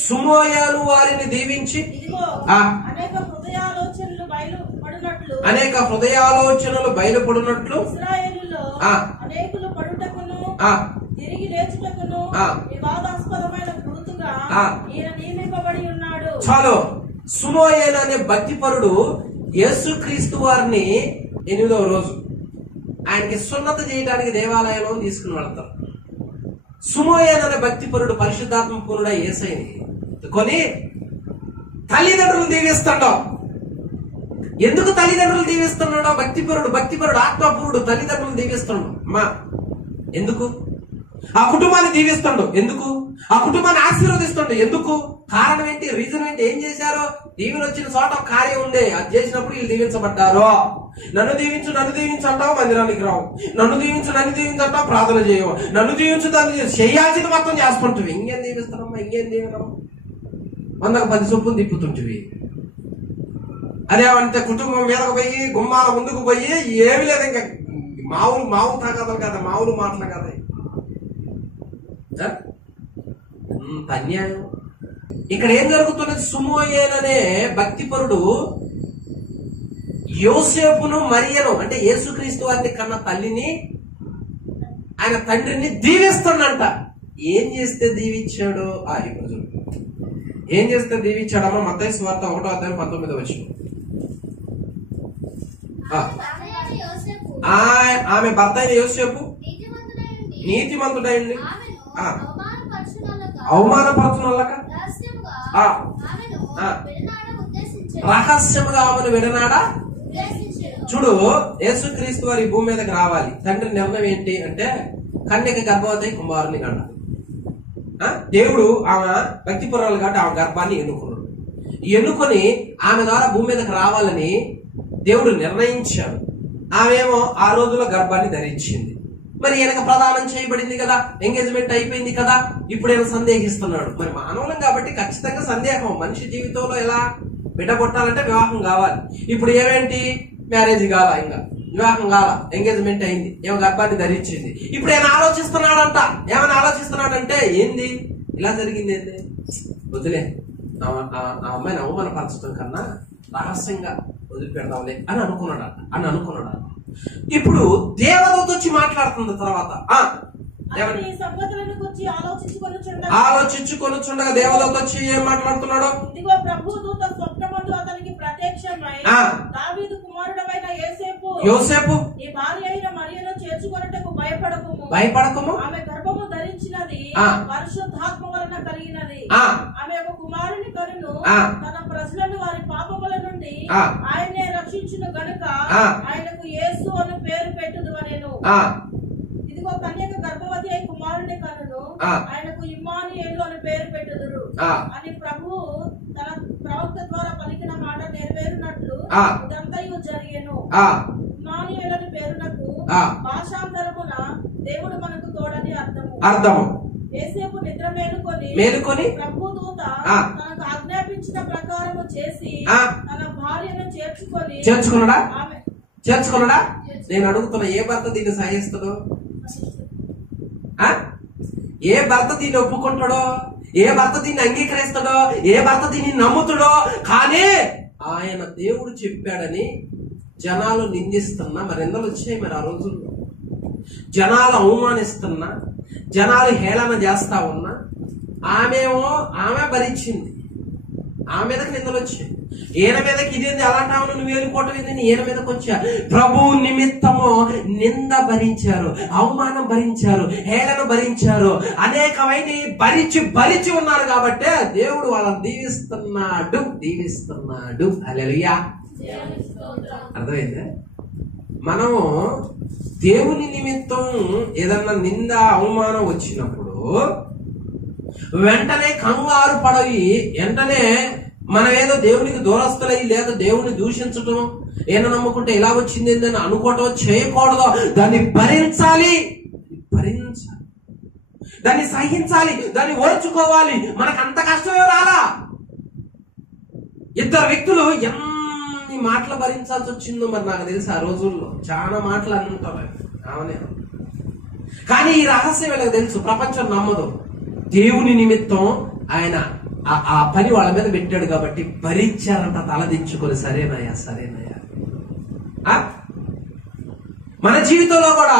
సుమోయాను వారిని దీవించి అనేక హృదయాలోచనలు బయలుపడినట్లు అనేకులు పడుటకును తిరిగి లేచుటకును వివాదాస్పదమైన గుర్తుగా ఈయన నియమింపబడి ఉన్నాడు. చాలు. సుమోయేన అనే భక్తిపరుడు యేసుక్రీస్తు వారిని 8వ రోజు ఆయనకి సున్నత చేయడానికి దేవాలయంలో తీసుకుని వెళ్తారు. సుమోయేన అనే భక్తిపరుడు పరిశుద్ధాత్మ పూర్ణుడై యేసయ్యని కొని తల్లిదండ్రులు దీవిస్తాడు. ఎందుకు తల్లిదండ్రులు దీవిస్తున్నాడో? భక్తిపరుడు ఆత్మపూరుడు తల్లిదండ్రులు దీవిస్తాడు. అమ్మా ఎందుకు? ఆ కుటుంబాన్ని దీవిస్తాడు. ఎందుకు? ఆ కుటుంబాన్ని ఆశీర్వదిస్తాడు. ఎందుకు? కారణం ఏంటి? రీజన్ ఏంటి? ఏం చేశారు? దీవెన వచ్చిన చోట కార్యం ఉండే, అది చేసినప్పుడు వీళ్ళు దీవించబడ్డారు. నన్ను దీవించు అంటావు, మందిరానికి రావు. నన్ను దీవించు అంటావు, ప్రార్థన చేయవు. నన్ను దీవించు దాన్ని చేయాల్సింది మొత్తం చేసుకుంటావు. ఇంకేం దీవిస్తారమ్మా? ఇంకేం దీవెనమ్మా? 100కు 10 చొప్పులు తిప్పుతుంటివి. అదేమంటే కుటుంబం మీదకు పోయి గుమ్మాల ముందుకు పోయి ఏమి లేదు. ఇంకా మామూలు తాకథలు కదా, మామూలు మాటలు కదా. అన్యాయం. ఇక్కడ ఏం జరుగుతున్నది? సుమోయేననే భక్తిపరుడు యోసేపును మరియను అంటే యేసుక్రీస్తు వారిని కన్న తల్లిని ఆయన తండ్రిని దీవిస్తున్నంట. ఏం చేస్తే దీవించాడు? ఇప్పుడు చూడు ఏం చేస్తే దీవించాడమ్మా. మత్తయి సువార్త 1:19 వచ్చిన ఆమె భర్త అయిన యోసేపు నీతిమంతుడైంది అవమానపరచునల్లక రహస్యముగా ఆమెను విడనాడా. చూడు, యేసుక్రీస్తు వారి భూమి మీదకి రావాలి. తండ్రి నిర్ణయం ఏంటి అంటే కన్యక గర్భవతి కుమారుని కన్నాడు. దేవుడు ఆమె భక్తిపురాలు కాబట్టి ఆమె గర్భాన్ని ఎన్నుకొని ఆమె ద్వారా భూమి మీదకి రావాలని దేవుడు నిర్ణయించాడు. ఆమెమో ఆ రోజుల్లో గర్భాన్ని ధరించింది. మరి ఈయనకు ప్రదానం చేయబడింది కదా, ఎంగేజ్మెంట్ అయిపోయింది కదా. ఇప్పుడు ఈయన సందేహిస్తున్నాడు. మరి మానవులం కాబట్టి ఖచ్చితంగా సందేహం. మనిషి జీవితంలో ఎలా బిడ్డ పుట్టాలంటే వివాహం కావాలి. ఇప్పుడు ఏమేంటి? మ్యారేజ్ కావాలా, ఇంకా వివాహం కావాలా, ఎంగేజ్మెంట్ అయింది, ఏమో గర్భాన్ని ధరించింది. ఇప్పుడు ఆయన ఆలోచిస్తున్నాడంట. ఏమైనా ఆలోచిస్తున్నాడంటే ఏంది ఇలా జరిగింది, ఏంది వదిలే, ఆ అమ్మాయిని అవమానపరచడం కన్నా రహస్యంగా వదిలిపెడదాంలే అని అనుకున్నాడు. ఇప్పుడు దేవదూత వచ్చి మాట్లాడుతుంది తర్వాత. ఆలోచించుకొనుచుండగా దేవదూత వచ్చి ఏం మాట్లాడుతున్నాడు? ఇదిగో ప్రభుదూత స్వప్నమందు అతనికి ప్రత్యక్షమై దావీదు కుమారుడైన యోసేపు నీ భార్య అయిన మరియను చేర్చుకొనుటకు భయపడకుము. ఆమె గర్భము ధరించినది పరిశుద్ధాత్మ వలన కలిగినది. ఆమె ఒక కుమారుని కనును. తన ప్రజలను వారి పాపముల నుండి ఆయనే రక్షించును గనుక ఆయనకు యేసు అని పేరు పెట్టుదు అనెను. ఇదిగో కన్యక గర్భవతి అయి కుమారుని కనును. ఆయనకు ఇమ్మానుయేలు అని పేరు పెట్టుదురు అని ప్రభువు తన ప్రవక్త ద్వారా పలికిన మాట నెరవేరునట్లు ఇదంతయు జరిగెను. ఇమ్మానుయేలు అని పేరునకు భాషాంతరమున దేవుడు మనకు తోడని అర్థము. యేసేపు నిద్ర మేలుకొని ప్రభుదూత తనకు ఆజ్ఞాపించిన ప్రకారము చేసి తన భార్యను చేర్చుకున్నాడా? నేను అడుగుతున్నా, ఏ భర్త దీన్ని సహిస్తాడో? ఏ భర్త దీన్ని ఒప్పుకుంటాడో? ఏ భర్త దీన్ని అంగీకరిస్తాడో? ఏ భర్త దీన్ని నమ్ముతాడో? కానీ ఆయన దేవుడు చెప్పాడని జనాలు నిందిస్తున్నా, మరి ఎందలు వచ్చాయి మరి ఆ రోజుల్లో. జనాలు అవమానిస్తున్నా, జనాలు హేళన చేస్తా ఉన్నా, ఆమె భరించింది. ఆమె మీదకి నిందలు వచ్చాయి. ఈయన మీదకి ఇదేంది అలాంటి నువ్వు వేలుకోవటం ఏంది? ఈయన మీదకి వచ్చా. ప్రభు నిమిత్తము నింద భరించారు, అవమానం భరించారు, హేళన భరించారు, అనేకమైన భరించి ఉన్నారు కాబట్టి దేవుడు వాళ్ళని దీవిస్తున్నాడు. హల్లెలూయా. అర్థమైందా? మనము దేవుని నిమిత్తం ఏదన్నా నింద అవమానం వచ్చినప్పుడు వెంటనే కంగారు పడవి, వెంటనే మనం ఏదో దేవునికి దూరస్తులై లేదా దేవుని దూషించటం, ఏదో నమ్ముకుంటే ఇలా వచ్చింది అని అనుకోవటం చేయకూడదు. దాన్ని భరించాలి, దాన్ని సహించాలి, దాన్ని ఓర్చుకోవాలి. మనకు అంత కష్టమే రాలా. ఇద్దరు వ్యక్తులు ఎన్ని మాటలు భరించాల్సి వచ్చిందో మరి నాకు తెలుసు. ఆ రోజుల్లో చాలా మాటలు అంటుంటారు. అవునే, కానీ ఈ రహస్యం వీళ్ళకి తెలుసు. ప్రపంచం నమ్మదు. దేవుని నిమిత్తం ఆయన ఆ పని వాళ్ళ మీద పెట్టాడు కాబట్టి భరించారంట తలదించుకొని. సరేనయ్యా. మన జీవితంలో కూడా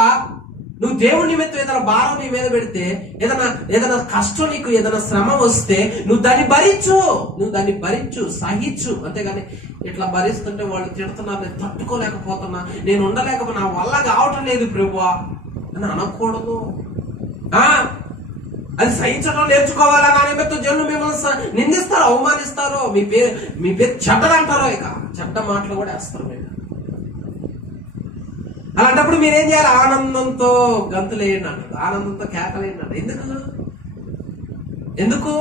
నువ్వు దేవుడి నిమిత్తం ఏదైనా భారం నీ మీద పెడితే, ఏదైనా కష్టం, నీకు ఏదైనా శ్రమ వస్తే నువ్వు దాన్ని భరించు, సహించు. అంతేగాని ఇట్లా భరిస్తుంటే వాళ్ళు తిడుతున్నారు, నేను తట్టుకోలేకపోతున్నా, నేను ఉండలేకపోతున్నా, నా వల్ల కావటం లేదు ప్రభువా అని అనకూడదు. అది సహించడం నేర్చుకోవాలా. నా నిమిత్తం జనులు మిమ్మల్ని నిందిస్తారు, అవమానిస్తారు, మీ పేరు చెడ్డదంటారు, ఇక చెడ్డ మాటలు కూడా వేస్తారు మీరు. అలాంటప్పుడు మీరేం చేయాలి? ఆనందంతో గంతులేయండి అన్నాడు, ఆనందంతో కేకలేయండి అన్నాడు. ఎందుకు?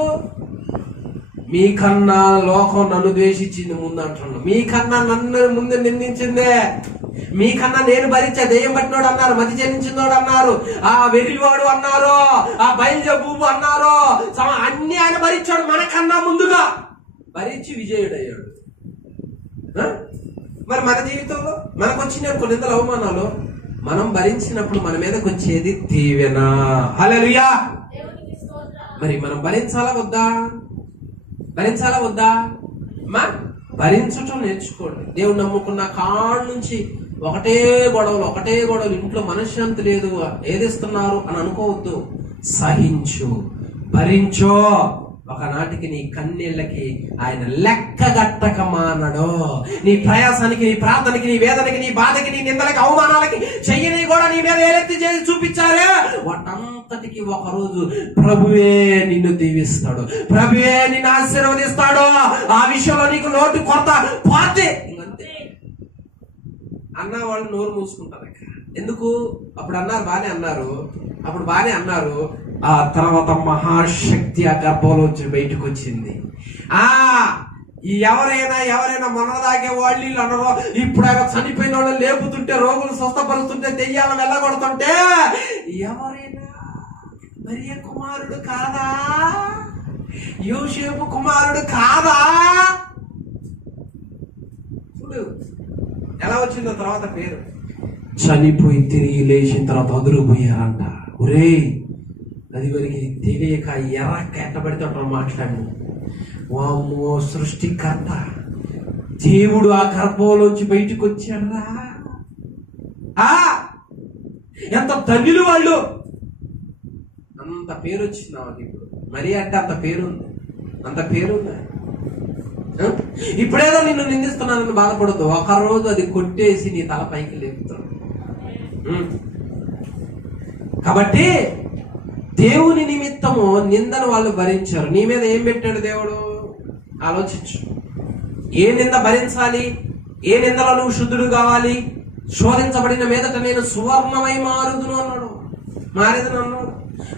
మీకన్నా లోకం నన్ను ద్వేషించింది ముందు అంటున్నాడు. మీకన్నా నన్ను ముందు నిందించిందే, మీకన్నా నేను భరించా. దెయ్యం పట్టినోడు అన్నారు, మతి చెల్లించినోడు అన్నారు, ఆ వెర్రివాడు అన్నారు, ఆ బయలుజబూబు అన్నారు, అన్ని ఆయన భరించాడు. మనకన్నా ముందుగా భరించి విజయుడయ్యాడు. మరి మన జీవితంలో మనకు వచ్చిన కొన్ని ఇంతల అవమానాలు మనం భరించినప్పుడు మన మీదకి వచ్చేది దీవెన. హల్లెలూయా. మరి మనం భరించాలా వద్దా? భరించటం నేర్చుకోండి. దేవుడు నమ్ముకున్న కాళ్ళ నుంచి ఒకటే గొడవలు, ఇంట్లో మనశ్శాంతి లేదు, ఏదిస్తున్నారు అని అనుకోవద్దు. సహించు, భరించో. ఒకనాటికి నీ కన్నీళ్ళకి ఆయన లెక్కగట్టక మానడు. నీ ప్రయాసానికి, నీ ప్రార్థనకి, నీ వేదనకి, నీ బాధకి, నీ నిందలకి, అవమానాలకి చెయ్యని కూడా నీ మీద ఏలెత్తి చేసి చూపించారే, వాటంతటికి ఒకరోజు ప్రభువే నిన్ను దీవిస్తాడు, ప్రభువే నిన్ను ఆశీర్వదిస్తాడు. ఆ విషయంలో నీకు నోటి కొరత పోతే అన్న వాళ్ళు నోరు మూసుకుంటారు. ఎందుకు? అప్పుడు బానే అన్నారు. ఆ తర్వాత మహాశక్తి ఆ గర్భంలోంచి బయటకు వచ్చింది. ఎవరైనా మొన్నదాకే వాళ్ళు వీళ్ళు అన్నారు, ఇప్పుడు ఆయన చనిపోయిన వాళ్ళు లేపుతుంటే, రోగులు స్వస్థపరుస్తుంటే, దెయ్యాలను వెళ్ళగొడుతుంటే, ఎవరైనా మరియ కుమారుడు కాదా, యోసేపు కుమారుడు కాదా? చూడు ఎలా వచ్చిందో తర్వాత పేరు. చనిపోయి తిరిగి లేచిన తర్వాత అదురుపోయారంట. ఒరే, అది వరకు తెలియక ఎర్రక్క ఎట్టబడితే మాట్లాడు. వామ్మో, సృష్టికర్త దేవుడు ఆ గర్భంలోంచి బయటకు వచ్చారా? ఎంత ధన్యులు వాళ్ళు. అంత పేరు వచ్చింది ఆమెకి. ఇప్పుడు మరి అంటే అంత పేరుంది. ఇప్పుడేదో నిన్ను నిందిస్తున్నానని బాధపడద్దు. ఒకరోజు అది కొట్టేసి నీ తల పైకి లేపుతాడు. కాబట్టి దేవుని నిమిత్తము నిందను వాళ్ళు భరించారు. నీ మీద ఏం పెట్టాడు దేవుడు? ఆలోచించు. ఏ నింద భరించాలి? ఏ నిందలో నువ్వు శుద్ధుడు కావాలి? శోధించబడిన మీదట నేను సువర్ణమై మారేదను అన్నాడు.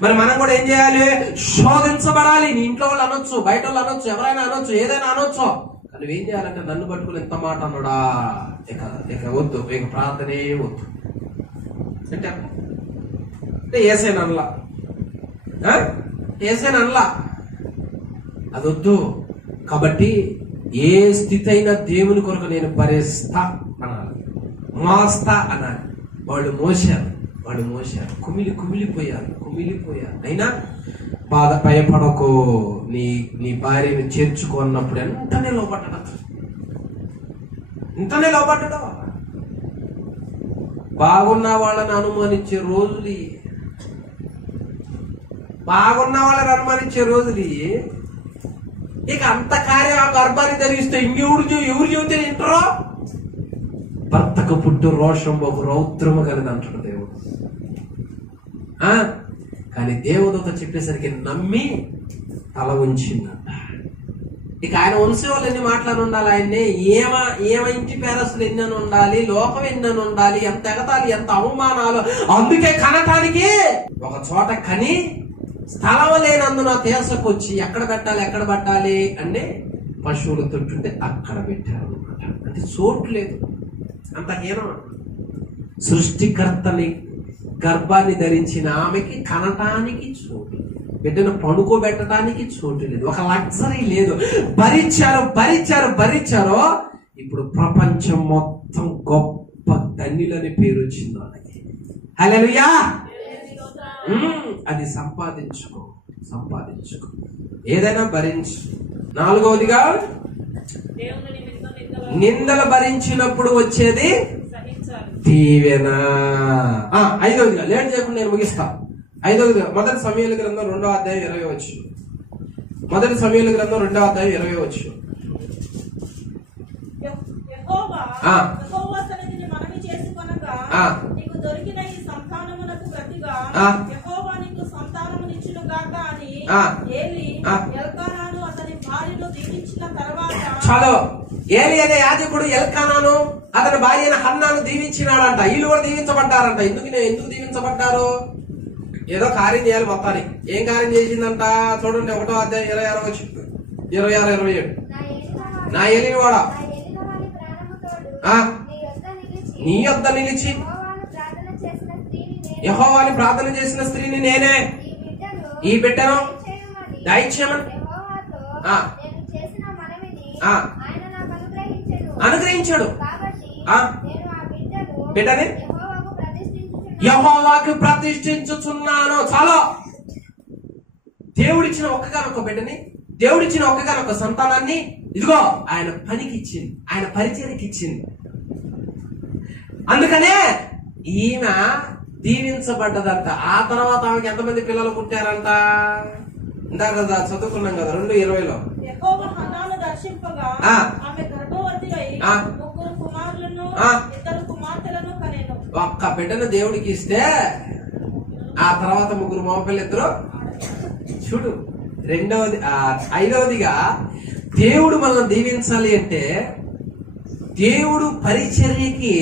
మరి మనం కూడా ఏం చేయాలి? శోధించబడాలి. నీ ఇంట్లో వాళ్ళు అనొచ్చు, బయట వాళ్ళు అనొచ్చు, ఎవరైనా అనొచ్చు, ఏదైనా అనొచ్చు. కానీ నువ్వేం చేయాలంటే నన్ను పట్టుకుని ఎంత మాట అన్నాడా, ఇక వద్దు, ఇక ప్రార్థనే వద్దు అంటే ఏసేనల్లా అదొద్దు. కాబట్టి ఏ స్థితి అయినా దేవుని కొరకు నేను భరిస్తా అనాలి, మోస్తా అనాలి. వాళ్ళు మోసారు, కుమిలిపోయారు. అయినా భయపడకు, నీ భార్యను చేర్చుకున్నప్పుడు ఎంతనే లోపడ్డా. బాగున్న వాళ్ళని అనుమానించే రోజులు, ఇక అంత కార్యం ఆ గర్భాన్ని ధరిస్తే ఎవరు చెబితే వింటారో. భర్తకు పుట్టు రోషం బహు రౌద్రము కలదంటాడు దేవుడు. కానీ దేవదూత చెప్పేసరికి నమ్మి తల ఉంచిందంట. ఇక ఆయన వంశీ వాళ్ళు ఎన్ని మాటలను ఉండాలి, ఆయన్ని ఏమ ఇంటి పేరస్సులు ఎన్నని ఉండాలి, లోకం ఎన్నని ఉండాలి, ఎంత ఎగతాలి, ఎంత అవమానాలు. అందుకే కనటానికి ఒక చోట కని స్థలం లేనందున తీసుకొచ్చి ఎక్కడ పెట్టాలి అంటే పశువులు తొట్టుంటే అక్కడ పెట్టారు అనమాట. అంటే చోటు లేదు, అంత హీనం. సృష్టికర్తని గర్భాన్ని ధరించిన ఆమెకి కనటానికి చోటు, బిడ్డను పడుకోబెట్టడానికి చోటు లేదు, ఒక లగ్జరీ లేదు. భరించారో ఇప్పుడు ప్రపంచం మొత్తం గొప్ప ధన్యులని పేరు వచ్చింది వాళ్ళకి. హల్లెలూయా. అది సంపాదించుకో. ఏదైనా భరించు. 4వదిగా నిందలు భరించినప్పుడు వచ్చేది దీవెన. ఐదవదిగా లేట్ చేయకుండా నేను ముగిస్తా. ఐదవదిగా మొదటి సమూయేలు గ్రంథం 2వ అధ్యాయం 20 వచనం. మొదటి సమూయేలు గ్రంథం 2వ అధ్యాయం 20 వచనం. నీకు దొరికిన ఈ సంతానమునకు ప్రతిగా యెహోవా నీకు సంతానమునిచ్చును గాక అని ఏలీ ఎల్కానాను అతని భార్యను దీవించిన తర్వాత. చాలు. ఏలీ అనే యాజకుడు ఎల్కానాను అతని భార్య అయిన హన్నాను దీవించినాడంట. వీళ్ళు కూడా దీవించబడ్డారంట. ఎందుకు దీవించబడ్డారు? ఏదో కార్యం చేయాలి మొత్తానికి. ఏం కార్యం చేసిందంట చూడండి. 1వ అధ్యాయం 26 వచనం, 26, 27. నా ఏలిన వాడా నీ యొద్ద నిలిచి యెహోవాని ప్రార్థన చేసిన స్త్రీని నేనే. ఈ బిడ్డను దయచేయమని అనుగ్రహించాడు. బిడ్డని యెహోవాకు ప్రతిష్ఠించుచున్నాను. చాలా. దేవుడిచ్చిన ఒక్కగానొక్క బిడ్డని, దేవుడిచ్చిన ఒక్కగానొక్క సంతానాన్ని ఇదిగో ఆయన పనికి ఇచ్చింది, ఆయన పరిచర్యకి ఇచ్చింది. అందుకనే ఈమె దీవించబడ్డదంట. ఆ తర్వాత ఆమెకి ఎంతమంది పిల్లలు పుట్టారంట? ఇందాక కదా చదువుకున్నాం కదా 2:20లో. యెహోవా హన్నాను దర్శింపగా ఆమె గర్భవతి అయి 3 కుమారులను 2 కుమార్తెలను కనెను. ఒక్క బిడ్డను దేవుడికి ఇస్తే ఆ తర్వాత 3 మగపిల్లలు, 2 చూడు. ఐదవదిగా దేవుడు మనల్ని దీవించాలి అంటే దేవుడు పరిచర్యకి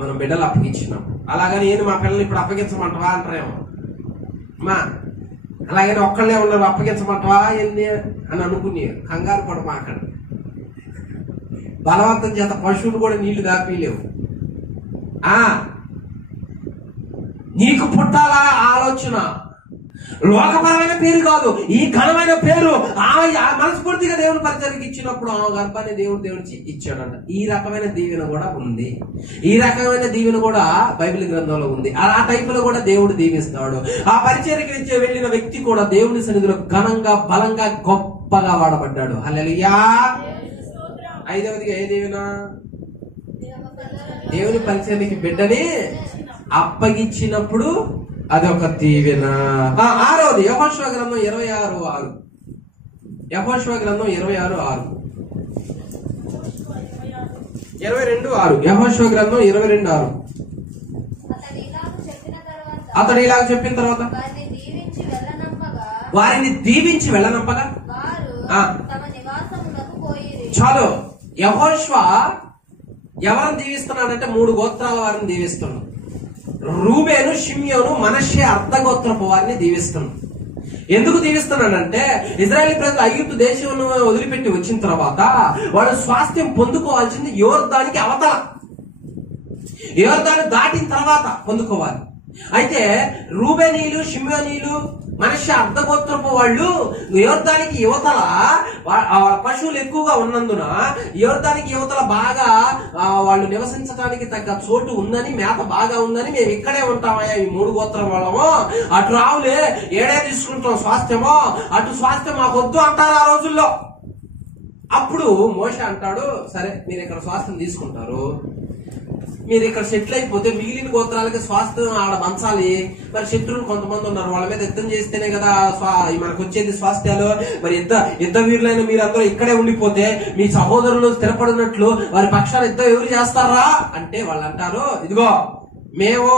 మనం బిడ్డలు అప్పగించినాం. అలాగని నేను మా పిల్లలు ఇప్పుడు అప్పగించమంటవా అంటారేమో. అలాగని ఒక్కళ్ళే ఉన్నారు అప్పగించమంటవా ఏంది అని అనుకుని కంగారు పడమాకండి. బలవంతం చేత పశువులు కూడా నీళ్లు దాపిలేవు. నీకు పుట్టాలా ఆలోచన, లోకపరమైన పేరు కాదు, ఈ ఘనమైన పేరు మనస్ఫూర్తిగా దేవుని పరిచర్యకి ఇచ్చినప్పుడు ఆ గర్భాన్ని దేవుడికి ఇచ్చాడంట. ఈ రకమైన దీవెన కూడా ఉంది. ఈ రకమైన దీవెన కూడా బైబిల్ గ్రంథంలో ఉంది. ఆ టైపులో కూడా దేవుడు దీవిస్తాడు. ఆ పరిచర్యకి వెళ్ళిన వ్యక్తి కూడా దేవుని సన్నిధిలో ఘనంగా, బలంగా, గొప్పగా వాడబడ్డాడు. హల్లెలూయా. ఐదవదిగా ఏ దీవెన? దేవుని పరిచర్యకి బిడ్డని అప్పగించినప్పుడు అదొక దీవెన. ఆరవది యెహోషువ గ్రంథం 26:6. యెహోషువ గ్రంథం 26:6, 22:6. యెహోషువ గ్రంథం 22:6. అతడు ఇలాగ చెప్పిన తర్వాత వారిని దీవించి వెళ్ళనంపగా చాలు. యెహోషువ ఎవరిని దీవిస్తున్నాడంటే 3 గోత్రాల వారిని దీవిస్తున్నాడు. రూబేను, షిమ్యోను, మనష్షే అర్ధగోత్రపు వారిని దీవిస్తున్నాడు. ఎందుకు దీవిస్తున్నాడంటే ఇశ్రాయేలు ప్రజలు ఐగుప్తు దేశం వదిలిపెట్టి వచ్చిన తర్వాత వాడు స్వాస్థ్యం పొందుకోవాల్సింది యోర్దానికి అవతల, యోర్దాను దాటిన తర్వాత పొందుకోవాలి. అయితే రూబేనీలు, షిమ్యోనీలు, మనష్షే అర్ధగోత్రపు వాళ్ళు యోర్దానికి యువతల పశువులు ఎక్కువగా ఉన్నందున యోర్దానికి యువతల బాగా వాళ్ళు నివసించడానికి తగ్గ చోటు ఉందని, మేత బాగా ఉందని మేము ఇక్కడే ఉంటామయ్యా ఈ 3 గోత్రం వాళ్ళము, అటు రావులే ఏడే తీసుకుంటాం స్వాస్థ్యమో, అటు స్వాస్థ్యం మాకు వద్దు అంటారు ఆ రోజుల్లో. అప్పుడు మోషే అంటాడు, సరే మీరు ఇక్కడ స్వాస్థ్యం తీసుకుంటారు, మీరు ఇక్కడ సెటిల్ అయిపోతే మిగిలిన గోత్రాలకి స్వాస్థ్యం ఆడ పంచాలి. మరి శత్రువులు కొంతమంది ఉన్నారు, వాళ్ళ మీద యుద్ధం చేస్తేనే కదా మనకు వచ్చేది స్వాస్థ్యాలు. మరి యుద్ధ వీరులైన మీరందరూ ఇక్కడే ఉండిపోతే మీ సహోదరులు స్థిరపడినట్లు వారి పక్షాన యుద్ధం ఎవరు చేస్తారా అంటే వాళ్ళు అంటారు, ఇదిగో మేము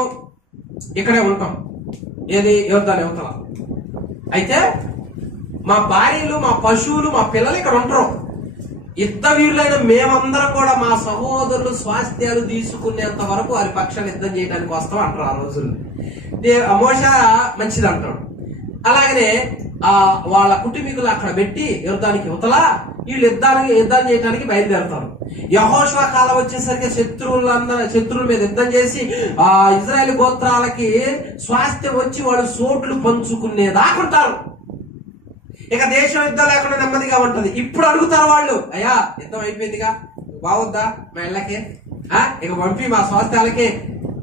ఇక్కడే ఉంటాం, ఏది యోర్దాను యువతల. అయితే మా భార్యలు, మా పశువులు, మా పిల్లలు ఇక్కడ ఉంటారు. యుద్ధ వీరులైన మేమందరం కూడా మా సహోదరులు స్వాస్థ్యాలు తీసుకునేంత వరకు వారి పక్షాన్ని యుద్ధం చేయడానికి వస్తాం అంటారు ఆ రోజుల్లో. మోషే మంచిది అంటాడు. అలాగనే వాళ్ళ కుటుంబీకులు అక్కడ పెట్టి యుద్ధానికి యువతల వీళ్ళు యుద్ధం చేయడానికి బయలుదేరుతారు. యెహోషువ కాలం వచ్చేసరికి శత్రువుల మీద యుద్ధం చేసి ఆ ఇశ్రాయేలు గోత్రాలకి స్వాస్థ్యం వచ్చి వాళ్ళు సోట్లు పంచుకునేదాకుంటారు. ఇక దేశం యుద్ధం లేకుండా నెమ్మదిగా ఉంటది. ఇప్పుడు అడుగుతారు వాళ్ళు, అయ్యా యుద్ధం అయిపోయిందిగా బాగుద్దా మా ఇళ్ళకే, ఇక పంపి మా స్వాస్థ్యాలకే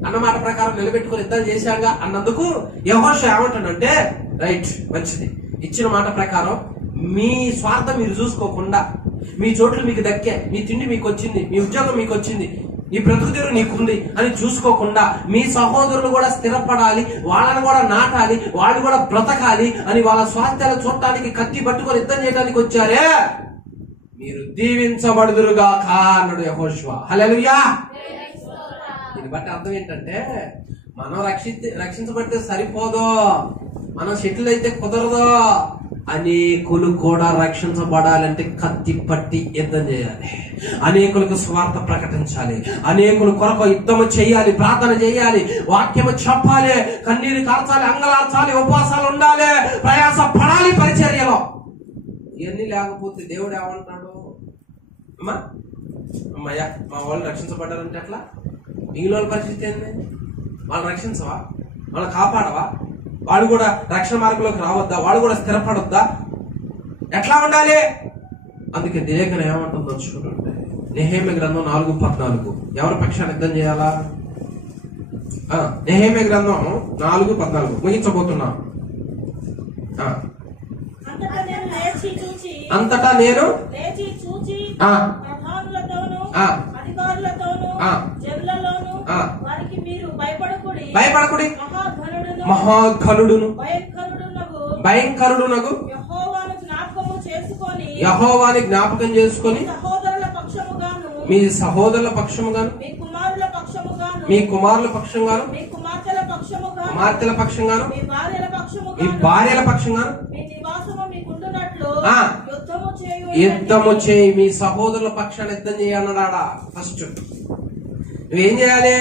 అన్నమాట ప్రకారం నిలబెట్టుకుని యుద్ధం చేశాగా అన్నందుకు యెహోషువ ఏమంటాడంటే, రైట్ మంచిది, ఇచ్చిన మాట ప్రకారం మీ స్వార్థం మీరు చూసుకోకుండా మీ చోట్లు మీకు దక్కే, మీ తిండి మీకు వచ్చింది, మీ ఉద్యోగం మీకు వచ్చింది, నీ బ్రతుకు తెరువు నీకుంది అని చూసుకోకుండా మీ సహోదరులు కూడా స్థిరపడాలి, వాళ్ళని కూడా నాటాలి, వాళ్ళు కూడా బ్రతకాలి అని వాళ్ళ స్వాస్థ్యాలు చూడటానికి కత్తి పట్టుకొని యుద్ధం చేయడానికి వచ్చారే, మీరు దీవించబడుదురుగాక అన్నాడు యెహోషువ. హల్లెలూయా. దీన్ని బట్టి అర్థం ఏంటంటే మనం రక్షించబడితే సరిపోదు, మనం సెటిల్ అయితే కుదరదు. అనేకులు కూడా రక్షించబడాలంటే కత్తి పట్టి యుద్ధం చేయాలి, అనేకులకు స్వార్థ ప్రకటించాలి, అనేకుల కొరకు యుద్ధము చేయాలి, ప్రార్థన చేయాలి, వాక్యము చెప్పాలి, కన్నీరు కార్చాలి, అంగలార్చాలి, ఉపవాసాలు ఉండాలి, ప్రయాస పడాలి పరిచర్యలో. ఇవన్నీ లేకపోతే దేవుడు ఏమంటాడు? అమ్మయ్యా మా వాళ్ళు రక్షించబడ్డారంటే ఎట్లా? మిగిలిన వాళ్ళ పరిస్థితి ఏంది? వాళ్ళు రక్షించవా? వాళ్ళు కాపాడవా? వాళ్ళు కూడా రక్షణ మార్గంలోకి రావద్దా? వాళ్ళు కూడా స్థిరపడొద్దా? ఎట్లా ఉండాలి? అందుకే లేఖనం ఏమంటుందో చూడండి. నెహెమ్యా గ్రంథం 4:14. ఎవరి పక్షాన్ని యుద్ధం చేయాలా? నెహెమ్యా గ్రంథం 4:14 ముగించబోతున్నా. అంతటా నేను భయపడకుడి, మహాఘనుడును భయంకరుడునగు యెహోవాని జ్ఞాపకం చేసుకొని మీ సహోదరుల పక్షముగాను, మీ కుమారుల పక్షంగాను, కుమార్తెల పక్షంగాను, మీ భార్యల పక్షంగాను యుద్ధము చేయి. మీ సహోదరుల పక్షాన్ని యుద్ధం చేయన్నాడా? ఫస్ట్ నువ్వేం చేయాలి?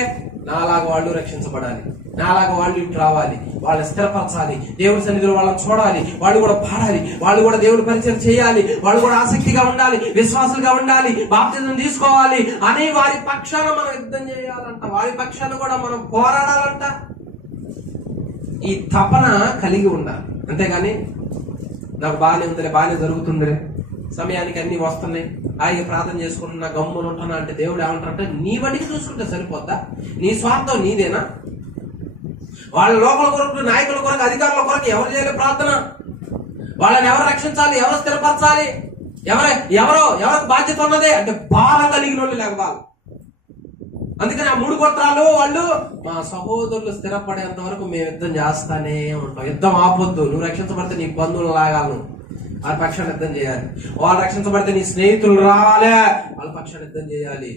నాలాగా వాళ్ళు రక్షించబడాలి, నాలాగా వాళ్ళు ఇటు రావాలి, వాళ్ళని స్థిరపరచాలి, దేవుడి సన్నిధిలో వాళ్ళని చూడాలి, వాళ్ళు కూడా పాడాలి, వాళ్ళు కూడా దేవుడి పరిచయం చేయాలి, వాళ్ళు కూడా ఆసక్తిగా ఉండాలి, విశ్వాసులుగా ఉండాలి, బాప్తిజం తీసుకోవాలి అని వారి పక్షాన మనం యుద్ధం చేయాలంట. వారి పక్షాన కూడా మనం పోరాడాలంట. ఈ తపన కలిగి ఉండాలి. అంతేగాని నాకు బాగానే ఉందిలే, బాగానే జరుగుతుందిలే, సమయానికి అన్ని వస్తున్నాయి, ఆయన ప్రార్థన చేసుకుంటున్నా, గమ్మున ఉంటున్నా అంటే దేవుడు ఏమంటారంటే నీ బడికి చూసుకుంటే సరిపోద్దా? నీ స్వార్థం నీదేనా? వాళ్ళ లోపల కొరకు, నాయకుల కొరకు, అధికారుల కొరకు ఎవరు చేయలే ప్రార్థన? వాళ్ళని ఎవరు రక్షించాలి, ఎవరు స్థిరపరచాలి, ఎవరికి బాధ్యత ఉన్నదే అంటే భారం కలిగిన వాళ్ళు లేకపోవాలి. అందుకని ఆ 3 గోత్రాలు వాళ్ళు మా సహోదరులు స్థిరపడేంత వరకు మేము యుద్ధం చేస్తానే ఉంటాం. యుద్ధం ఆపొద్దు. నువ్వు రక్షించబడితే నీ బంధువులు లాగాలను వాళ్ళ పక్షాన్ని యుద్ధం చేయాలి, వాళ్ళు రక్షించబడితే నీ స్నేహితులు రావాలి, వాళ్ళ పక్షాన్ని యుద్ధం చేయాలి.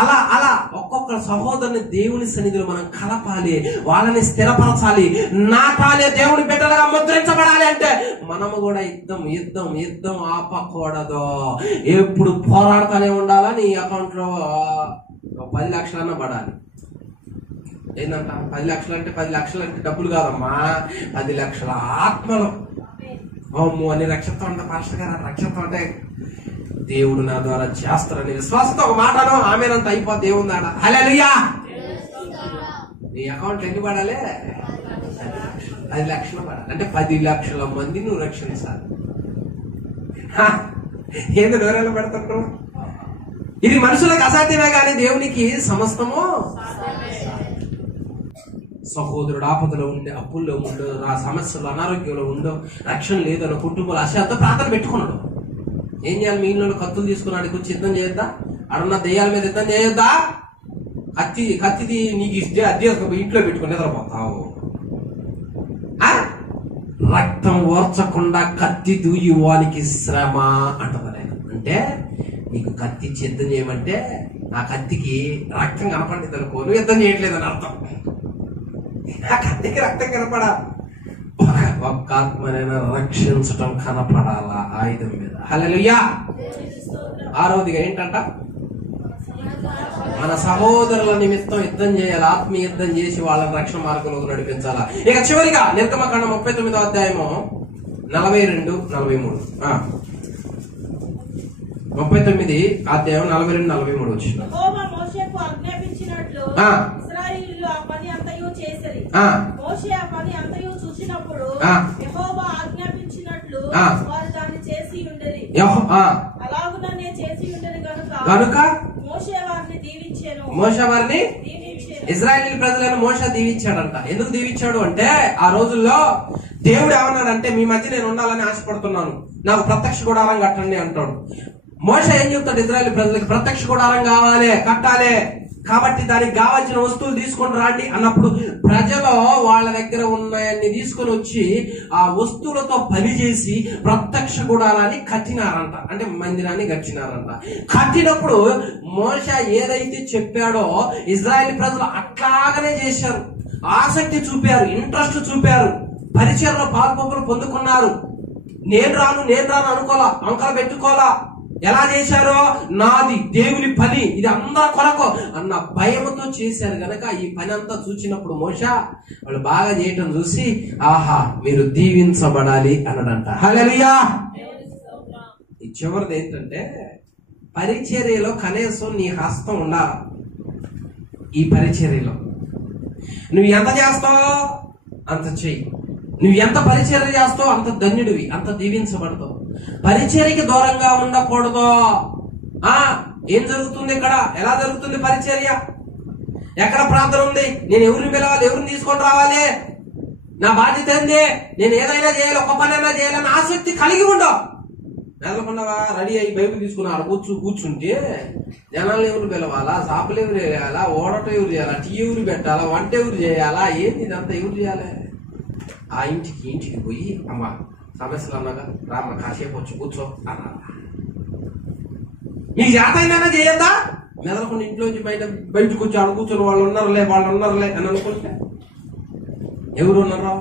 అలా అలా ఒక్కొక్క సహోదరుని దేవుని సన్నిధిలో మనం కలపాలి, వాళ్ళని స్థిరపరచాలి, నాటాలి, దేవుని బిడ్డలుగా ముద్రించబడాలి. అంటే మనము కూడా యుద్ధం ఆపకూడదు. ఎప్పుడు పోరాడుతూనే ఉండాలా. నీ అకౌంట్ లో 10 లక్షలన్నా పడాలి. ఏంటంట 10 లక్షలు అంటే 10 లక్షలు అంటే డబ్బులు కాదమ్మా, 10 లక్షల ఆత్మలు. అమ్మో అని రక్షితం అంటే పాస్టర్ గారు రక్షితం అంటే దేవుడు నా ద్వారా చేస్తారని విశ్వాసంతో ఒక మాటను ఆమెనంత అయిపోతే దేవుందా? హల్లెలూయా. నీ అకౌంట్ ఎన్ని పడాలి? 10 లక్షలు పడాలి. అంటే 10 లక్షల మంది నువ్వు రక్షించాలి. ఏంది నోరేళ్ళు పెడతారు? ఇది మనుషులకు అసాధ్యమే కానీ దేవునికి సమస్తము. సహోదరుడు ఆపదలో ఉండే, అప్పుల్లో ఉండో, ఆ సమస్యలు అనారోగ్యంలో ఉండో, రక్షణ లేదనో, కుటుంబాలు అశాంతో ప్రార్థన పెట్టుకున్నాడు. ఏం చేయాలి? మీ ఇంట్లో కత్తులు తీసుకున్నాడు, కొంచెం యుద్ధం చేయొద్దా? అడున్న దెయ్యాల మీద యుద్ధం చేయొద్దా? కత్తిది నీకు ఇస్తే అది ఇంట్లో పెట్టుకుని నిద్రపోతావు. రక్తం ఓర్చకుండా కత్తి దూయి వానికి శ్రమ అంటారు. అంటే నీకు కత్తి ఇచ్చి యుద్ధం చేయమంటే ఆ కత్తికి రక్తం కనపడింది అనుకో, నువ్వు యుద్ధం చేయట్లేదని అర్థం. ఆ కత్తికి రక్తం కనపడా, ఒక్క ఆత్మనైనా రక్షించటం కనపడాలా ఆయుధం మీద. హల్లెలూయా. 6వదిగా ఏంటంట? మన సహోదరుల నిమిత్తం యుద్ధం చేయాలి, ఆత్మీయ యుద్ధం చేసి వాళ్ళని రక్షణ మార్గంలోకి నడిపించాలా. ఇక చివరిగా నిర్గమకాండం 39వ అధ్యాయము 42-43. 39 అధ్యాయం 42-43 వచ్చిన మోషేకు ఆజ్ఞాపించినట్లు ఇశ్రాయేలీయులు ఆ పని అంతయు చేసిరి. మోషే ఆ పని అంతయు చూసినప్పుడు యెహోవా ఆజ్ఞాపించినట్లు వారు దాన్ని చేసి ఉండేది. అలాగుననే చేసి ఉండేది కనుక మోషే వారిని దీవించెను. మోషే వారిని ఇశ్రాయేలు ప్రజలను మోషే దీవించాడంట. ఎందుకు దీవించాడు అంటే ఆ రోజుల్లో దేవుడు ఏమన్నాడంటే మీ మధ్య నేను ఉండాలని ఆశపడుతున్నాను, నాకు ప్రత్యక్ష గుడారం కట్టండి అంటాడు. మోషే ఏం చెప్తాడు? ఇశ్రాయేలు ప్రజలకు ప్రత్యక్ష గుడారం కావాలి, కట్టాలి. కాబట్టి దానికి కావాల్సిన వస్తువులు తీసుకొని రాండి అన్నప్పుడు ప్రజలు వాళ్ళ దగ్గర ఉన్నాయన్ని తీసుకొని వచ్చి ఆ వస్తువులతో పని చేసి ప్రత్యక్ష గుడారాన్ని కట్టినారంట, అంటే మందిరాన్ని కట్టినారంట. కట్టినప్పుడు మోషే ఏదైతే చెప్పాడో ఇజ్రాయేల్ ప్రజలు అట్లాగనే చేశారు. ఆసక్తి చూపారు, ఇంట్రెస్ట్ చూపారు, పరిచయలో పాల్పొంపులు పొందుకున్నారు. నేను రాను అనుకోలా, అంకలు పెట్టుకోలా. ఎలా చేశారో నాది దేవుని పని, ఇది అందరి కొరకు అన్న భయముతో చేశారు గనక ఈ పని అంతా చూసినప్పుడు మోషే వాళ్ళు బాగా చేయటం చూసి ఆహా మీరు దీవించబడాలి అన్నాడంట. హల్లెలూయా. ఈ చివరిది ఏంటంటే పరిచర్యలో కనీసం నీ హస్తం ఉండాలి. ఈ పరిచర్యలో నువ్వు ఎంత చేస్తావో అంత చెయ్యి. నువ్వు ఎంత పరిచర్య చేస్తావు అంత ధన్యుడివి, అంత దీవించబడతావు. పరిచర్యకి దూరంగా ఉండకూడదు. ఏం జరుగుతుంది ఇక్కడ? ఎలా జరుగుతుంది పరిచర్య? ఎక్కడ ప్రార్థన ఉంది? నేను ఎవరిని పిలవాలి, ఎవరిని తీసుకొని రావాలి, నా బాధ్యత ఏంది, నేను ఏదైనా చేయాలి, ఒక పనైనా చేయాలని ఆసక్తి కలిగి ఉండవు. మెదలకుండవా రెడీ అయ్యి బైబిల్ తీసుకున్నారు కూర్చుంటే జనాలు ఎవరు పిలవాలా, షాపులు ఎవరు చేయాలా, ఓడట ఎవరు చేయాలా, టీ ఎవరు పెట్టాలా, వంట ఎవరు చేయాలా, ఏంది ఇదంతా ఎవరు చేయాలి? ఆ ఇంటికి పోయి అమ్మ సమస్యలు అన్నాగా రామ్మ కాసేపు వచ్చి కూర్చో అన్నా. మీకు చేతైనా చేయద్దా? మెదలకుండా ఇంట్లోంచి బయటకు వచ్చి ఆడ కూర్చొని వాళ్ళు ఉన్నారులే అని అనుకుంటే ఎవరు ఉన్నారో?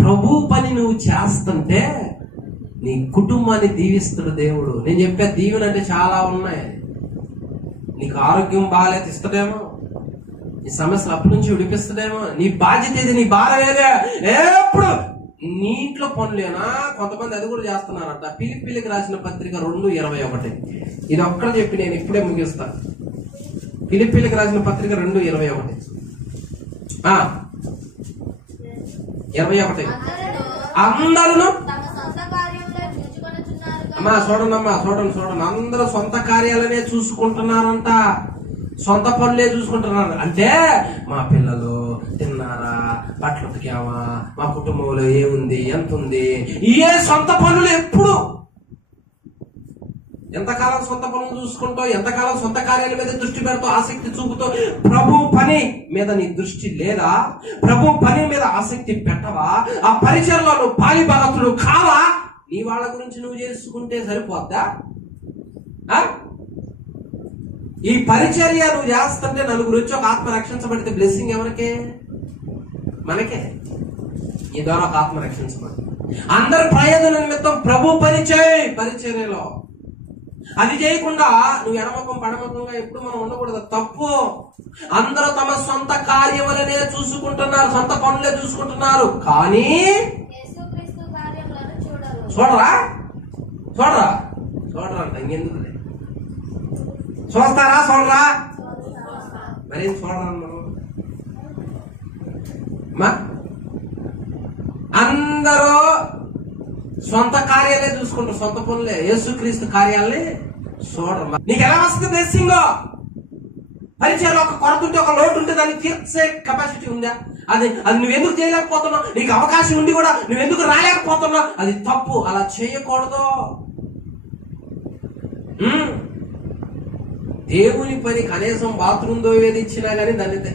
ప్రభు పని నువ్వు చేస్తుంటే నీ కుటుంబాన్ని దీవిస్తాడు దేవుడు. నేను చెప్పే దీవెన అంటే చాలా ఉన్నాయి. నీకు ఆరోగ్యం బాగాలేదు ఇస్తాడేమో, నీ సమస్యలు అప్పటి నుంచి విడిపిస్తాడేమో. నీ బాధ్యత ఇది, నీ భారం ఏదే. ఎప్పుడు నీ ఇంట్లో పనులేనా? కొంతమంది అది కూడా చేస్తున్నారంట. ఫిలిప్పీలకు రాసిన పత్రిక 2:21 ఇది ఒక్కడే చెప్పి నేను ఇప్పుడే ముగిస్తాను. ఫిలిప్పీలకు రాసిన పత్రిక 2:21 అందరూ చూడండి అందరూ సొంత కార్యాలనే చూసుకుంటున్నారంట, సొంత పనులే చూసుకుంటున్నారు. అంటే మా పిల్లలు తిన్నారా, బట్టలు ఉతికామా, మా కుటుంబంలో ఏముంది, ఎంత ఉంది, ఏ సొంత పనులు. ఎప్పుడు ఎంతకాలం సొంత పనులు చూసుకుంటావు, ఎంతకాలం సొంత కార్యాల మీద దృష్టి పెడతావు, ఆసక్తి చూపుతావు? ప్రభు పని మీద నీ దృష్టి లేదా? ప్రభు పని మీద ఆసక్తి పెట్టవా? ఆ పరిచర్లో నువ్వు పాలిభాగతుడు కావా? నీ వాళ్ళ గురించి నువ్వు చేసుకుంటే సరిపోద్దా? ఈ పరిచర్య నువ్వు చేస్తుంటే నలుగురు వచ్చి ఒక ఆత్మ రక్షించబడితే బ్లెస్సింగ్ ఎవరికే? మనకే. ఈ ద్వారా ఒక ఆత్మ రక్షించబడి అందరి ప్రయోజన నిమిత్తం ప్రభు పని చేయి పరిచర్యలో. అది చేయకుండా నువ్వు ఎడమకం పడమకంగా ఎప్పుడు మనం ఉండకూడదు, తప్పు. అందరూ తమ సొంత కార్యములనే చూసుకుంటున్నారు, సొంత పనులే చూసుకుంటున్నారు. కానీ చూడరా అంట. ఇంకెందుకు చూడరా మరేం చూడరా? అందరూ సొంత కార్యాలే చూసుకుంటారు, సొంత పనులే. యేసుక్రీస్తు కార్యాలని చూడరు. నీకు ఎలా వస్తుంది బ్లెస్సింగ్? పరిచయంలో ఒక కొరత ఉంటే, ఒక లోటు ఉంటే దాన్ని తీర్చే కెపాసిటీ ఉందా? అది నువ్వెందుకు చేయలేకపోతున్నావు? నీకు అవకాశం ఉండి కూడా నువ్వెందుకు రాలేకపోతున్నావు? అది తప్పు. అలా చేయకూడదు. దేవుని పని కనీసం బాత్రూమ్ దోవేది ఇచ్చినా గానీ దాన్ని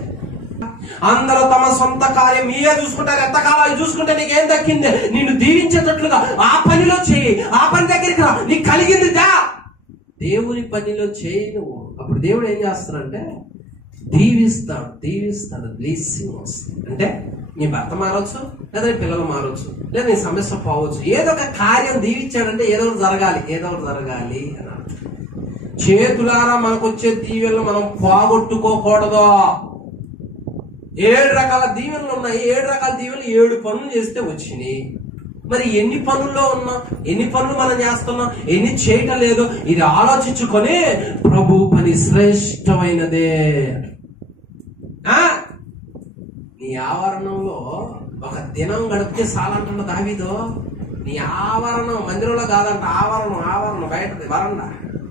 అందరూ తమ సొంత కార్యం మీరే చూసుకుంటారు. ఎంతకాలం అది చూసుకుంటే నీకేం దక్కింది? నిన్ను దీవించేటట్లుగా ఆ పనిలో చేయి, ఆ పని దగ్గరికి రా, నీకు కలిగింది దా. దేవుని పనిలో చేయి నువ్వు. అప్పుడు దేవుడు ఏం చేస్తాడంటే దీవిస్తాడు. బ్లెస్సింగ్ వస్తుంది. అంటే నీ భర్త మారవచ్చు, లేదా నీ పిల్లలు మారవచ్చు, లేదా నీ సమస్య పోవచ్చు. ఏదో ఒక కార్యం దీవించాడంటే ఏదో ఒకటి జరగాలి అని. చేతులారా మనకు వచ్చే దీవెనలు మనం పోగొట్టుకోకూడదు. 7 రకాల దీవెనలు ఉన్నాయి. 7 రకాల దీవెనలు 7 పనులు చేస్తే వచ్చినాయి. మరి ఎన్ని పనుల్లో ఉన్నాం, ఎన్ని పనులు మనం చేస్తున్నాం, ఎన్ని చేయటం లేదు, ఇది ఆలోచించుకొని ప్రభు పని శ్రేష్టమైనదే. నీ ఆవరణంలో ఒక దినం గడిపితే చాలంటున్న దావీదు. నీ ఆవరణం మందిరంలో కాదంట, ఆవరణం బయటది,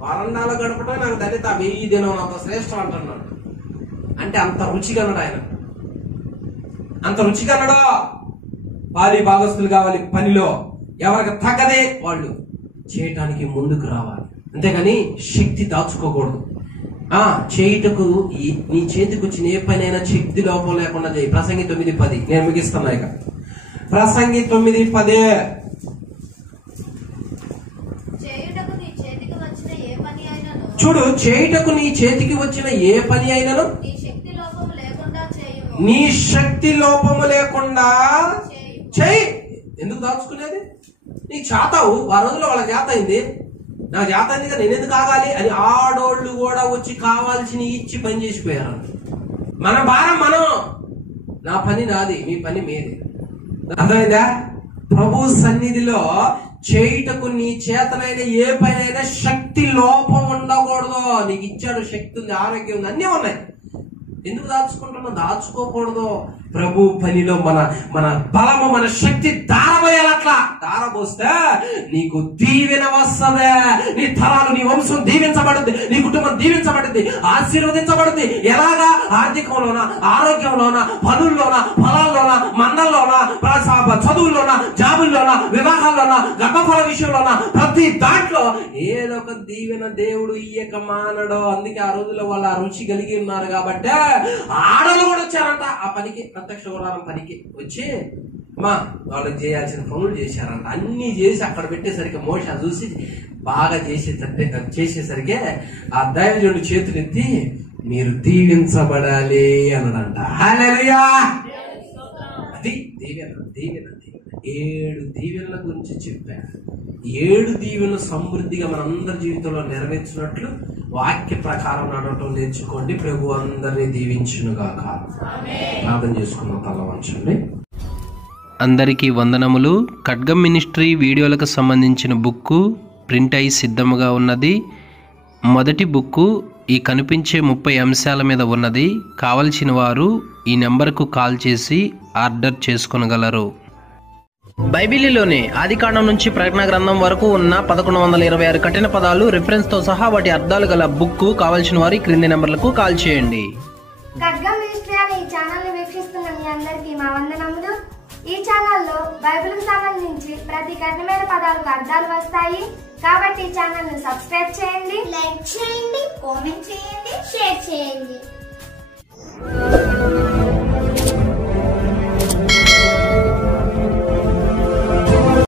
వరండాలో గడపడం నాకు దళిత 1000 దినం అంత శ్రేష్టం అంటున్నాడు. అంటే అంత రుచిగన్నాడు ఆయన, అంత రుచిగన్నాడు. పాలి భాగస్తులు కావాలి పనిలో. ఎవరికి తగ్గదే వాళ్ళు చేయటానికి ముందుకు రావాలి. అంతేగాని శక్తి దాచుకోకూడదు. చేయుటకు నీ చేతికి వచ్చిన ఏ పనైనా శక్తి లోపం లేకుండా చేయి. ప్రసంగి 9:10. నేను ముగిస్తున్నా ఇక. ప్రసంగి 9:10. చూడు, చేయుటకు నీ చేతికి వచ్చిన ఏ పని అయినను నీ శక్తి లోపము లేకుండా చేయి. ఎందుకు దాచుకునేది? నీకు చేతావు. ఆ రోజుల్లో వాళ్ళ చేత అయింది, నాకు చేత అయింది కదా, నేను ఎందుకు ఆగాలి అని ఆడోళ్ళు కూడా వచ్చి కావాల్సిన ఇచ్చి పని చేసిపోయారు. మన భారం మనం, నా పని నాది, మీ పని మీది. అర్థమైందా? ప్రభు సన్నిధిలో చేయుటకు నీ చేతనైన ఏ పనైనా శక్తి లోపం ఉండకూడదు. నీకు ఇచ్చాడు, శక్తి ఉంది, ఆరోగ్యం ఉంది, అన్నీ ఉన్నాయి. ఎందుకు దాచుకుంటున్నావు? దాచుకోకూడదు. ప్రభు పనిలో మన బలము, మన శక్తి దారబోయాలి. అట్లా దారబోస్తే నీకు దీవెన వస్తుంది. నీ తరాలు, నీ వంశం దీవించబడుద్ది, నీ కుటుంబం దీవించబడుద్ది, ఆశీర్వదించబడుద్ది. ఎలాగా? ఆర్థికంలోన, ఆరోగ్యంలోన, పనుల్లోన, పొలాల్లోన, మండల్లోన, చదువుల్లోన, జాబుల్లోన, వివాహాల్లోన, గర్భఫల విషయంలోన, ప్రతి దాంట్లో ఏదో ఒక దీవెన దేవుడు ఇయ్యక మానడు. అందుకే ఆ రోజుల్లో వాళ్ళు ఆ రుచి కలిగి ఉన్నారు కాబట్టి ఆడలు కూడా వచ్చారంట ఆ పనికి, ప్రత్యక్ష గుడారం పనికి వచ్చి వాళ్ళకి చేయాల్సిన పనులు చేశారంట. అన్ని చేసి అక్కడ పెట్టేసరికి మోషే చూసి బాగా చేసేసరికి ఆ దైవజనుడు చేతులెత్తి మీరు దీవించబడాలి అన్నదంట. హల్లెలూయా! అది దీవెన. 7 దీవెనల గురించి చెప్పారు. 7 దీవెనలు సమృద్ధిగా మనందరి జీవితంలో నెరవేర్చినట్లు వాక్య ప్రకారం నడవటం నేర్చుకోండి. ప్రభు అందరినీ దీవించునుగాక. ప్రార్థన చేసుకున్న తల వంచండి. అందరికీ వందనములు. ఖడ్గం మినిస్ట్రీ వీడియోలకు సంబంధించిన బుక్కు ప్రింట్ అయి సిద్ధముగా ఉన్నది. మొదటి బుక్కు ఈ కనిపించే 30 అంశాల మీద ఉన్నది. కావలసిన వారు ఈ నెంబర్కు కాల్ చేసి ఆర్డర్ చేసుకొనగలరు. బైబిలులోని ఆదికాండం నుంచి ప్రకటన గ్రంథం వరకు ఉన్న 1126 కఠిన పదాలు రిఫరెన్స్ తో సహా వాటి అర్థాలు గల బుక్ కావాల్సిన వారి క్రింది నెంబర్లకు కాల్ చేయండి. ఖడ్గం మినిస్ట్రీ అనే ఈ ఛానల్ ని వీక్షిస్తున్న మీ అందరికీ మా వందనములు. ఈ ఛానల్లో బైబిల్ కు సంబంధించి ప్రతి కఠినమైన పదాలకు అర్థాలు వస్తాయి. కాబట్టి ఈ ఛానల్ ని సబ్స్క్రైబ్ చేయండి, లైక్ చేయండి, కామెంట్ చేయండి, షేర్ చేయండి.